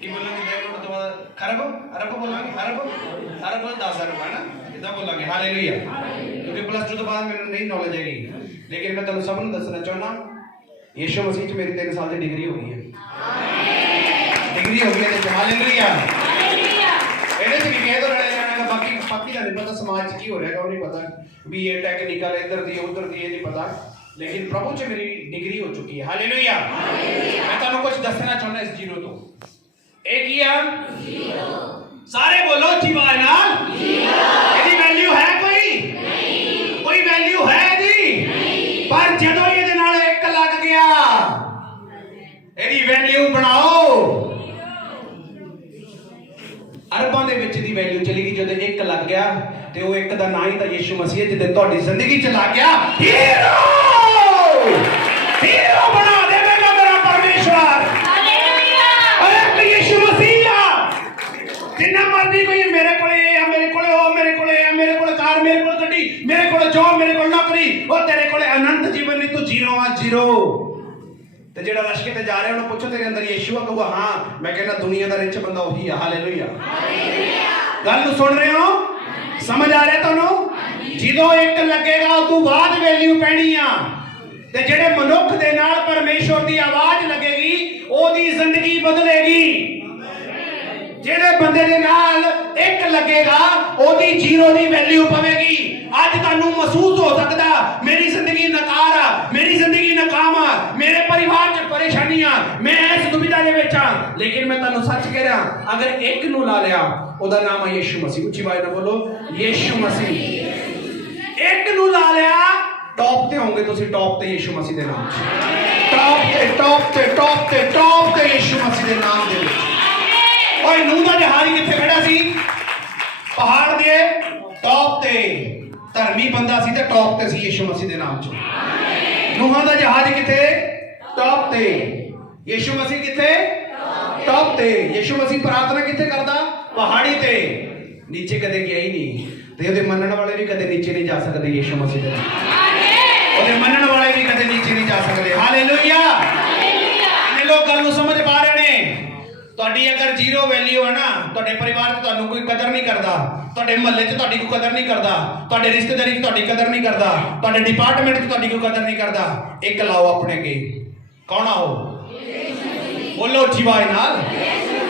कि बोलेंगे 10 करोड़ तो बाद खरब, अरब बोलेंगे, अरब 10 अरब है ना, इतना बोलेंगे। हालेलुया, क्योंकि +2 तो बाद मेरे नहीं नॉलेज हैगी, लेकिन मैं तेन सब दसना चाहना, यीशु मसीह च मेरी 3 साल की डिग्री हो गई है, डिग्री हो गई है। हालेलुया, ਇਹਦੇ ਚ ਕਹਿ ਦੋ ਰਹਿ ਜਾਣਾ, ਬਾਕੀ ਬਾਕੀ ਦਾ ਨਹੀਂ ਪਤਾ ਸਮਾਜ ਚ ਕੀ ਹੋ ਰਿਹਾ, ਉਹ ਨਹੀਂ ਪਤਾ ਵੀ ਇਹ ਟੈਕਨੀਕਲ ਇੱਧਰ ਦੀ ਉੱਧਰ ਦੀ, ਇਹ ਨਹੀਂ ਪਤਾ, ਲੇਕਿਨ ਪ੍ਰਭੂ ਚ ਮੇਰੀ ਡਿਗਰੀ ਹੋ ਚੁੱਕੀ ਹੈ। ਹਾਲੇਲੂਇਆ, ਮੈਂ ਤੁਹਾਨੂੰ ਕੁਝ ਦੱਸਣਾ ਚਾਹੁੰਦਾ ਇਸ ਜੀਰੋ ਤੋਂ। ਇਹ ਕੀ ਆ? ਜੀਰੋ। ਸਾਰੇ ਬੋਲੋ ਉੱਚੀ ਆਵਾਜ਼ ਨਾਲ, ਜੀਰੋ। ਇਹਦੀ ਵੈਲਿਊ ਹੈ ਕੋਈ? ਨਹੀਂ। ਕੋਈ ਵੈਲਿਊ ਹੈ ਇਹਦੀ? ਨਹੀਂ। ਪਰ ਜਦੋਂ ਇਹਦੇ ਨਾਲ 1 ਲੱਗ ਗਿਆ, ਇਹਦੀ ਵੈਲਿਊ ਬਣਾਓ। ਅਰਬਾਂ ਦੇ ਵਿੱਚ ਦੀ ਵੈਲਿਊ ਚਲੀ ਗਈ ਜਦੋਂ 1 ਲੱਗ ਗਿਆ, ਤੇ ਉਹ 1 ਦਾ ਨਾਂ ਹੀ ਤਾਂ ਯਿਸੂ ਮਸੀਹ ਜਿਹਦੇ ਤੁਹਾਡੀ ਜ਼ਿੰਦਗੀ ਚ ਲੱਗ ਗਿਆ। ਹੀਰੋ, ਹੀਰੋ ਬਣਾ ਦੇਵੇਗਾ ਮੇਰਾ ਪਰਮੇਸ਼ਵਰ। ਹਾਲੇਲੂਇਆ, ਅਰੇ ਯਿਸੂ ਮਸੀਹ ਆ। ਜਿੰਨਾ ਮਰਜ਼ੀ ਕੋਈ ਮੇਰੇ ਕੋਲੇ ਇਹ ਆ, ਮੇਰੇ ਕੋਲੇ ਉਹ, ਮੇਰੇ ਕੋਲੇ ਆ, ਮੇਰੇ ਕੋਲ ਕਾਰ, ਮੇਰੇ ਕੋਲ ਗੱਡੀ, ਮੇਰੇ ਕੋਲ ਜੋਬ, ਮੇਰੇ ਕੋਲ ਨੌਕਰੀ, ਉਹ ਤੇਰੇ ਕੋਲੇ ਅਨੰਤ ਜੀਵਨ ਨਹੀਂ, ਤੂੰ ਜ਼ੀਰੋ ਆ, ਜ਼ੀਰੋ। ਤੇ ਜਿਹੜਾ ਰਸ਼ਕੇ ਤੇ ਜਾ ਰਿਹਾ ਉਹਨੂੰ ਪੁੱਛੋ ਤੇਰੇ ਅੰਦਰ ਯਿਸੂ ਆ, ਕਹੂਗਾ ਹਾਂ। ਮੈਂ ਕਹਿੰਦਾ ਦੁਨੀਆ ਦਾ ਰਿਚ ਬੰਦਾ ਉਹੀ ਆ। ਹਾਲੇਲੂਇਆ, ਗੱਲ ਨੂੰ ਸੁਣ ਰਹੇ ਹੋ? ਸਮਝ ਆ ਰਿਹਾ ਤੁਹਾਨੂੰ? ਜਦੋਂ 1 ਲੱਗੇਗਾ ਉਸ ਤੋਂ ਬਾਅਦ ਵੈਲਿਊ ਪੈਣੀ ਆ, ਤੇ ਜਿਹੜੇ ਮਨੁੱਖ ਦੇ ਨਾਲ ਪਰਮੇਸ਼ਵਰ ਦੀ ਆਵਾਜ਼ ਲੱਗੇਗੀ ਉਹਦੀ ਜ਼ਿੰਦਗੀ ਬਦਲੇਗੀ। ਜਿਹੜੇ ਬੰਦੇ ਦੇ ਨਾਲ 1 ਲੱਗੇਗਾ ਉਹਦੀ ਜ਼ੀਰੋ ਦੀ ਵੈਲਿਊ ਪਵੇਗੀ। ਅੱਜ ਤੁਹਾਨੂੰ ਮਹਿਸੂਸ ਹੋ ਸਕਦਾ ਮੇਰੀ ਜ਼ਿੰਦਗੀ ਨਕਾਰ ਆ, ਮੇਰੀ ਜ਼ਿੰਦਗੀ ਨਾਕਾਮ ਆ, ਮੇਰੇ ਪਰਿਵਾਰ 'ਚ ਪਰੇਸ਼ਾਨੀਆਂ, ਮੈਂ ਇਸ ਦੁਬਿਧਾ ਦੇ ਵਿੱਚ ਆ, ਲੇਕਿਨ ਮੈਂ ਤੁਹਾਨੂੰ ਸੱਚ ਕਹਿ ਰਿਹਾ, ਅਗਰ 1 ਨੂੰ ਲਾ ਲਿਆ ਉਹਦਾ ਨਾਮ ਹੈ ਯਿਸੂ ਮਸੀਹ। ਉੱਚੀ ਆਵਾਜ਼ ਨਾਲ ਬੋਲੋ, ਯਿਸੂ ਮਸੀਹ। 1 ਨੂੰ ਲਾ ਲਿਆ, ਟੌਪ ਤੇ ਹੋਵੋਗੇ ਤੁਸੀਂ, ਟੌਪ ਤੇ ਯਿਸੂ ਮਸੀਹ ਦੇ ਨਾਮ 'ਚ, ਟੌਪ ਤੇ ਟੌਪ ਤੇ ਟੌਪ ਤੇ ਟੌਪ ਤੇ ਯਿਸੂ ਮਸੀਹ ਦੇ ਨਾਮ ਦੇ ਵਿੱਚ। ਓਏ ਨੂਹ ਦਾ ਜਹਾਜ਼ ਕਿੱਥੇ ਖੜਾ ਸੀ? ਪਹਾੜ ਦੇ ਟੌਪ ਤੇ। ਧਰਮੀ ਬੰਦਾ ਸੀ ਤੇ ਟੌਪ ਤੇ ਸੀ ਯਿਸੂ ਮਸੀਹ ਦੇ ਨਾਮ 'ਚ। ਨੂਹਾਂ ਦਾ ਜਹਾਜ਼ ਕਿੱਥੇ? ਟੌਪ ਤੇ। ਯਿਸੂ ਮਸੀਹ ਕਿੱਥੇ? ਟੌਪ ਤੇ। ਯਿਸੂ ਮਸੀਹ ਪ੍ਰਾਰਥਨਾ ਕਿੱਥੇ ਕਰਦਾ? ਪਹਾੜੀ ਤੇ। ਨੀਚੇ ਕਦੇ ਗਿਆ ਹੀ ਨਹੀਂ, ਤੇ ਉਹਦੇ ਮੰਨਣ ਵਾਲੇ ਵੀ ਕਦੇ ਨੀਚੇ ਨਹੀਂ ਜਾ ਸਕਦੇ ਯਿਸੂ ਮਸੀਹ ਦੇ ਨਾਮ। ਉਹਦੇ ਮੰਨਣ ਵਾਲੇ ਵੀ ਕਦੇ ਨੀਚੇ ਨਹੀਂ ਜਾ ਸਕਦੇ। ਹਾਲੇਲੂਇਆ, ਇਹ ਲੋਕ ਗੱਲ ਨੂੰ ਸਮਝ ਪਾ ਰਹੇ ਨੇ। ਤੁਹਾਡੀ ਅਗਰ ਜ਼ੀਰੋ ਵੈਲਿਊ ਹੈ ਨਾ, ਤੁਹਾਡੇ ਪਰਿਵਾਰ 'ਚ ਤੁਹਾਨੂੰ ਕੋਈ ਕਦਰ ਨਹੀਂ ਕਰਦਾ, ਤੁਹਾਡੇ ਮਹੱਲੇ 'ਚ ਤੁਹਾਡੀ ਕੋਈ ਕਦਰ ਨਹੀਂ ਕਰਦਾ, ਤੁਹਾਡੇ ਰਿਸ਼ਤੇਦਾਰੀ 'ਚ ਤੁਹਾਡੀ ਕਦਰ ਨਹੀਂ ਕਰਦਾ, ਤੁਹਾਡੇ ਡਿਪਾਰਟਮੈਂਟ 'ਚ ਤੁਹਾਡੀ ਕੋਈ ਕਦਰ ਨਹੀਂ ਕਰਦਾ, ਇੱਕ ਲਾਓ ਆਪਣੇ ਅੱਗੇ। ਕੌਣ ਆ ਉਹ? ਬੋਲੋ ਉੱਚੀ ਆਵਾਜ਼ ਨਾਲ।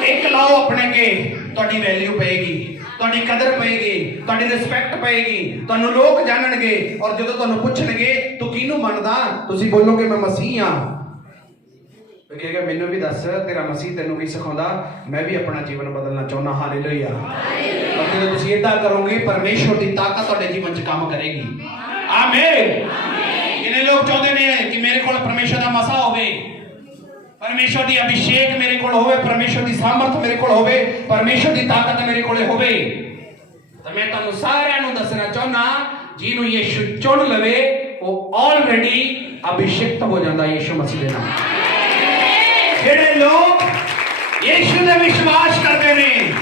ਇੱਕ ਲਾਓ ਆਪਣੇ ਅੱਗੇ, ਤੁਹਾਡੀ ਵੈਲਿਊ ਪਏਗੀ, ਤੁਹਾਡੀ ਕਦਰ ਪਏਗੀ, ਤੁਹਾਡੀ ਰਿਸਪੈਕਟ ਪਏਗੀ, ਤੁਹਾਨੂੰ ਲੋਕ ਜਾਣਨਗੇ। ਔਰ ਜਦੋਂ ਤੁਹਾਨੂੰ ਪੁੱਛਣਗੇ ਤੂੰ ਕਿਹਨੂੰ ਮੰਨਦਾ, ਤੁਸੀਂ ਬੋਲੋਗੇ ਮੈਂ ਮਸੀਹ ਹਾਂ। ਉਹ ਕਹੇਗਾ ਮੈਨੂੰ ਵੀ ਦੱਸ ਤੇਰਾ ਮਸੀਹ ਤੈਨੂੰ ਕੀ ਸਿਖਾਉਂਦਾ, ਮੈਂ ਵੀ ਆਪਣਾ ਜੀਵਨ ਬਦਲਣਾ ਚਾਹੁੰਦਾ। ਹਾਲੇਲੂਇਆ। ਔਰ ਜਦੋਂ ਤੁਸੀਂ ਏਦਾਂ ਕਰੋਗੇ ਪਰਮੇਸ਼ਵਰ ਦੀ ਤਾਕਤ ਤੁਹਾਡੇ ਜੀਵਨ 'ਚ ਕੰਮ ਕਰੇਗੀ। ਆਮੀਨ। ਕਿੰਨੇ ਲੋਕ ਚਾਹੁੰਦੇ ਨੇ ਕਿ ਮੇਰੇ ਕੋਲ ਪਰਮੇਸ਼ਵਰ ਦਾ ਮਸਾ ਹੋਵੇ, ਪਰਮੇਸ਼ਵਰ ਦੀ ਅਭਿਸ਼ੇਕ ਮੇਰੇ ਕੋਲ ਹੋਵੇ, ਪਰਮੇਸ਼ਵਰ ਦੀ ਸਾਮਰਥ ਮੇਰੇ ਕੋਲ ਹੋਵੇ, ਪਰਮੇਸ਼ਵਰ ਦੀ ਤਾਕਤ ਮੇਰੇ ਕੋਲੇ ਹੋਵੇ। ਤਾਂ ਮੈਂ ਤੁਹਾਨੂੰ ਸਾਰਿਆਂ ਨੂੰ ਦੱਸਣਾ ਚਾਹੁੰਦਾ, ਜਿਹਨੂੰ ਯਿਸੂ ਚੁਣ ਲਵੇ ਉਹ ਆਲਰੇਡੀ ਅਭਿਸ਼ੇਕਤ ਹੋ ਜਾਂਦਾ ਯਿਸੂ ਮਸੀਹ ਦੇ ਨਾਮ। ਜਿਹੜੇ ਲੋਕ ਯਿਸੂ ਦੇ ਵਿਸ਼ਵਾਸ ਕਰਦੇ ਨੇ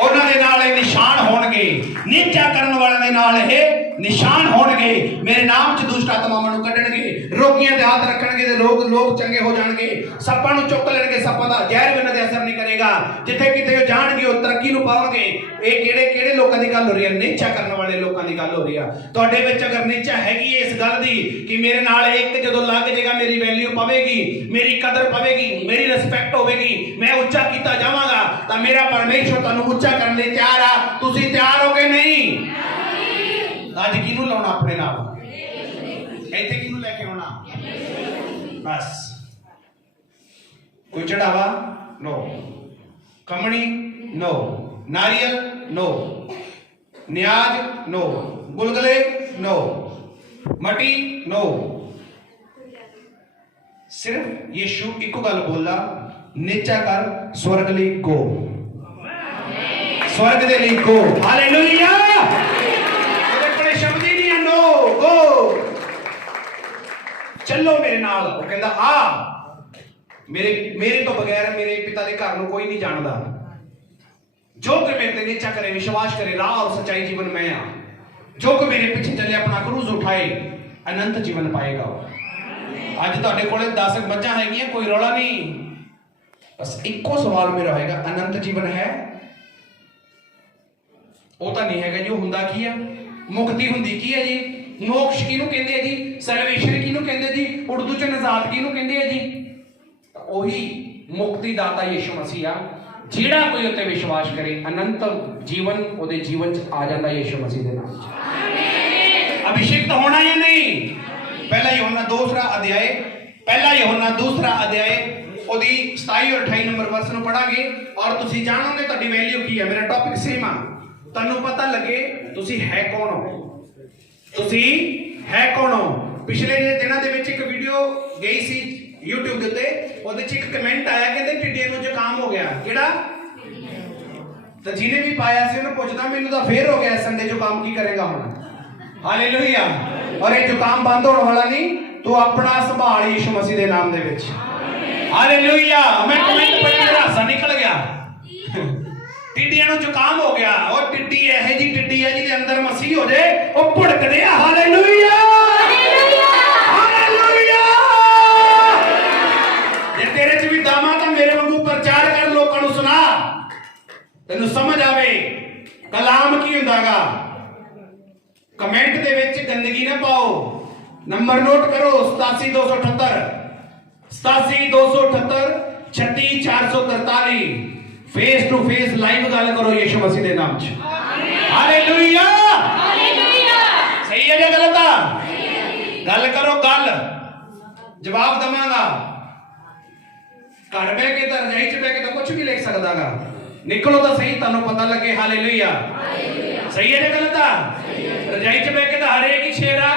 ਉਹਨਾਂ ਦੇ ਨਾਲ ਇਹ ਨਿਸ਼ਾਨ ਹੋਣਗੇ, ਨੀਚਾ ਕਰਨ ਵਾਲਿਆਂ ਦੇ ਨਾਲ ਇਹ ਨਿਸ਼ਾਨ ਹੋਣਗੇ। ਮੇਰੇ ਨਾਮ 'ਚ ਦੁਸ਼ਟ ਆਤਮਾਵਾਂ ਨੂੰ ਕੱਢਣਗੇ, ਰੋਗੀਆਂ ਦੇ ਹੱਥ ਰੱਖਣਗੇ ਤੇ ਲੋਕ ਚੰਗੇ ਹੋ ਜਾਣਗੇ, ਸੱਪਾਂ ਨੂੰ ਚੁੱਕ ਲੈਣਗੇ, ਸੱਪਾਂ ਦਾ ਜ਼ਹਿਰ ਵੀ ਉਹਨਾਂ ਦੇ ਅਸਰ ਨਹੀਂ ਕਰੇਗਾ। ਜਿੱਥੇ ਕਿਤੇ ਉਹ ਜਾਣਗੇ ਉਹ ਤਰੱਕੀ ਨੂੰ ਪਾਉਣਗੇ। ਇਹ ਕਿਹੜੇ ਲੋਕਾਂ ਦੀ ਗੱਲ ਹੋ ਰਹੀ ਹੈ? ਨੀਚਾ ਕਰਨ ਵਾਲੇ ਲੋਕਾਂ ਦੀ ਗੱਲ ਹੋ ਰਹੀ ਆ। ਤੁਹਾਡੇ ਵਿੱਚ ਅਗਰ ਨੀਚਾ ਹੈਗੀ ਹੈ ਇਸ ਗੱਲ ਦੀ ਕਿ ਮੇਰੇ ਨਾਲ ਇੱਕ ਜਦੋਂ ਲੱਗ ਜਾਏਗਾ ਮੇਰੀ ਵੈਲਿਊ ਪਵੇਗੀ, ਮੇਰੀ ਕਦਰ ਪਵੇਗੀ, ਮੇਰੀ ਰਿਸਪੈਕਟ ਹੋਵੇਗੀ, ਮੈਂ ਉੱਚਾ ਕੀਤਾ ਜਾਵਾਂਗਾ, ਤਾਂ ਮੇਰਾ ਪਰਮੇਸ਼ਵਰ ਤੁਹਾਨੂੰ ਉੱਚਾ ਕਰਨ ਲਈ ਤਿਆਰ ਆ। ਤੁਸੀਂ ਤਿਆਰ ਹੋ ਕੇ ਨਹੀਂ? ਅੱਜ ਕਿਹਨੂੰ ਲਾਉਣਾ ਆਪਣੇ ਨਾਲ? ਇੱਥੇ ਕਿਹਨੂੰ ਲੈ ਕੇ ਆਉਣਾ? ਬਸ ਕੋਈ ਚੜਾਵਾ ਨੋ, ਕਮਣੀ ਨੋ, ਨਾਰੀਅਲ ਨੋ, ਨਿਆਜ ਨੋ, ਗੁਲਗਲੇ ਨੋ, ਮਟੀ ਨੋ। ਸਿਰਫ ਯਿਸੂ ਇੱਕੋ ਗੱਲ ਬੋਲਦਾ, ਨੀਚਾ ਕਰ ਸਵਰਗ ਲਈ ਗੋ, ਸਵਰਗ ਦੇ ਲਈ ਗੋ। ਹਾਲੇਲੂਇਆ। ਸ਼ਬਦ ਹੀ ਨਹੀਂ ਹੈ ਨੋ ਗੋ, ਚੱਲੋ ਮੇਰੇ ਨਾਲ। ਉਹ ਕਹਿੰਦਾ ਆ ਮੇਰੇ ਤੋਂ ਬਗੈਰ ਮੇਰੇ ਪਿਤਾ ਦੇ ਘਰ ਨੂੰ ਕੋਈ ਨਹੀਂ ਜਾਣਦਾ। ਜੋ ਕਿ ਮੇਰੇ ਤੇ ਨੀਚਾ ਕਰੇ, ਵਿਸ਼ਵਾਸ ਕਰੇ, ਰਾਹ ਔਰ ਸੱਚਾਈ ਜੀਵਨ ਮੈਂ ਆ। ਜੋ ਕਿ ਮੇਰੇ ਪਿੱਛੇ ਚੱਲੇ ਆਪਣਾ ਕਰੂਜ਼ ਉਠਾਏ, ਅਨੰਤ ਜੀਵਨ ਪਾਏਗਾ। ਅੱਜ ਤੁਹਾਡੇ ਕੋਲੇ 10 ਮੱਝਾਂ ਹੈਗੀਆਂ, ਕੋਈ ਰੌਲਾ ਨਹੀਂ। ਬਸ ਇੱਕੋ ਸਵਾਲ ਮੇਰਾ ਹੋਏਗਾ, ਅਨੰਤ ਜੀਵਨ ਹੈ? ਉਹ ਤਾਂ ਨਹੀਂ ਹੈਗਾ ਜੀ। ਉਹ ਹੁੰਦਾ ਕੀ ਆ? ਮੁਕਤੀ ਹੁੰਦੀ ਕੀ ਹੈ ਜੀ? ਮੋਕਸ਼ ਕਿਹਨੂੰ ਕਹਿੰਦੇ ਆ ਜੀ? ਸੈਲਵੇਸ਼ਨ ਕਿਹਨੂੰ ਕਹਿੰਦੇ ਜੀ? ਉਰਦੂ ਚ ਨਜ਼ਾਤ ਕਿਹਨੂੰ ਕਹਿੰਦੇ ਆ ਜੀ? ਉਹੀ ਮੁਕਤੀ ਦਾਤਾ ਯਿਸੂ ਮਸੀਹ ਆ। ਜਿਹੜਾ ਕੋਈ ਉੱਤੇ ਵਿਸ਼ਵਾਸ ਕਰੇ ਅਨੰਤ ਜੀਵਨ ਉਹਦੇ ਜੀਵਨ ਚ ਆ ਜਾਂਦਾ ਯਿਸੂ ਮਸੀਹ ਦੇ ਨਾਮ ਚ। ਆਮੀਨ। ਅਭਿਸ਼ੇਕਤ ਹੋਣਾ ਜਾਂ ਨਹੀਂ? ਪਹਿਲਾ ਯੋਹਨਾ ਦੂਸਰਾ ਅਧਿਆਇ ਉਹਦੀ 27 ਔਰ 28 ਨੰਬਰ ਵਰਸ ਨੂੰ ਪੜਾਂਗੇ ਔਰ ਤੁਸੀਂ ਜਾਣੋਗੇ ਤੁਹਾਡੀ ਵੈਲਿਊ ਕੀ ਹੈ। ਮੇਰਾ ਟੌਪਿਕ ਸੇਮ ਆ, ਤੁਹਾਨੂੰ ਪਤਾ ਲੱਗੇ ਤੁਸੀਂ ਹੈ ਕੌਣ ਹੋ। ਤੁਸੀਂ ਹੈ ਕੌਣ ਹੋ। ਪਿਛਲੇ ਦਿਨਾਂ ਦੇ ਵਿੱਚ ਇੱਕ ਵੀਡੀਓ ਗਈ ਸੀ YouTube ਦੇ ਉੱਤੇ, ਉਹਦੇ 'ਚ ਇੱਕ ਕਮੈਂਟ ਆਇਆ, ਕਹਿੰਦੇ ਟਿੱਡੀਆਂ ਨੂੰ ਜ਼ੁਕਾਮ ਹੋ ਗਿਆ। ਕਿਹੜਾ? ਤਾਂ ਜਿਹਨੇ ਵੀ ਪਾਇਆ ਸੀ ਉਹਨੂੰ ਪੁੱਛਦਾ ਮੈਨੂੰ ਤਾਂ ਫੇਰ ਹੋ ਗਿਆ ਸੰਡੇ, ਜ਼ੁਕਾਮ ਕੀ ਕਰੇਗਾ ਹੁਣ? ਹਾਲੇਲੂਇਆ। ਔਰ ਇਹ ਜ਼ੁਕਾਮ ਬੰਦ ਹੋਣ ਵਾਲਾ ਨਹੀਂ, ਤੂੰ ਆਪਣਾ ਸੰਭਾਲ ਯਿਸੂ ਮਸੀਹ ਦੇ ਨਾਮ ਦੇ ਵਿੱਚ। ਹਾਲੇਲੂਇਆ। ਮੈਂ ਕਮੈਂਟ ਪੜ੍ਹ ਕੇ ਹਾਸਾ ਨਿਕਲ ਗਿਆ। ਟਿੱਡੀਆਂ ਨੂੰ ਜ਼ੁਕਾਮ ਹੋ ਗਿਆ। ਉਹ ਟਿੱਡੀ ਇਹ ਜੀ ਟਿੱਡੀ ਹੈ ਜਿਹਦੇ ਅੰਦਰ ਮਸੀਹ ਹੋ ਜਾਏ ਉਹ ਭੁੜਕਦੇ ਆ। ਹਾਲੇਲੂਇਆ। ਹਾਲੇਲੂਇਆ। ਜੇ ਤੇਰੇ 'ਚ ਵੀ ਦਾਮਾ ਤਾਂ ਮੇਰੇ ਵਾਂਗੂ ਪ੍ਰਚਾਰ ਕਰ, ਲੋਕਾਂ ਨੂੰ ਸੁਣਾ, ਤੈਨੂੰ ਸਮਝ ਆਵੇ ਕਲਾਮ ਕੀ ਹੁੰਦਾਗਾ। ਕਮੈਂਟ ਦੇ ਵਿੱਚ ਗੰਦਗੀ ਨਾ ਪਾਓ। ਨੰਬਰ ਨੋਟ ਕਰੋ 87278 87278 36443। ਫੇਸ ਟੂ ਫੇਸ ਲਾਈਵ ਗੱਲ ਕਰੋ ਯਿਸੂ ਮਸੀਹ ਦੇ ਨਾਮ 'ਚ। ਹਾਲੇਲੂਇਆ। ਹਾਲੇਲੂਇਆ। ਸਹੀ ਹੈ ਜਾਂ ਗਲਤ ਆ? ਗੱਲ ਕਰੋ, ਗੱਲ ਜਵਾਬ ਦਵਾਂਗਾ। ਘਰ ਬਹਿ ਕੇ ਤਾਂ ਰਜਾਈ 'ਚ ਬਹਿ ਕੇ ਤਾਂ ਕੁਝ ਵੀ ਲਿਖ ਸਕਦਾਗਾ। ਨਿਕਲੋ ਤਾਂ ਸਹੀ, ਤੁਹਾਨੂੰ ਪਤਾ ਲੱਗੇ। ਹਾਲੇਲੂਇਆ। ਸਹੀ ਹੈ ਜਾਂ ਗਲਤ ਆ? ਰਜਾਈ 'ਚ ਬਹਿ ਕੇ ਤਾਂ ਹਰੇਕ ਹੀ ਸ਼ੇਰ ਆ।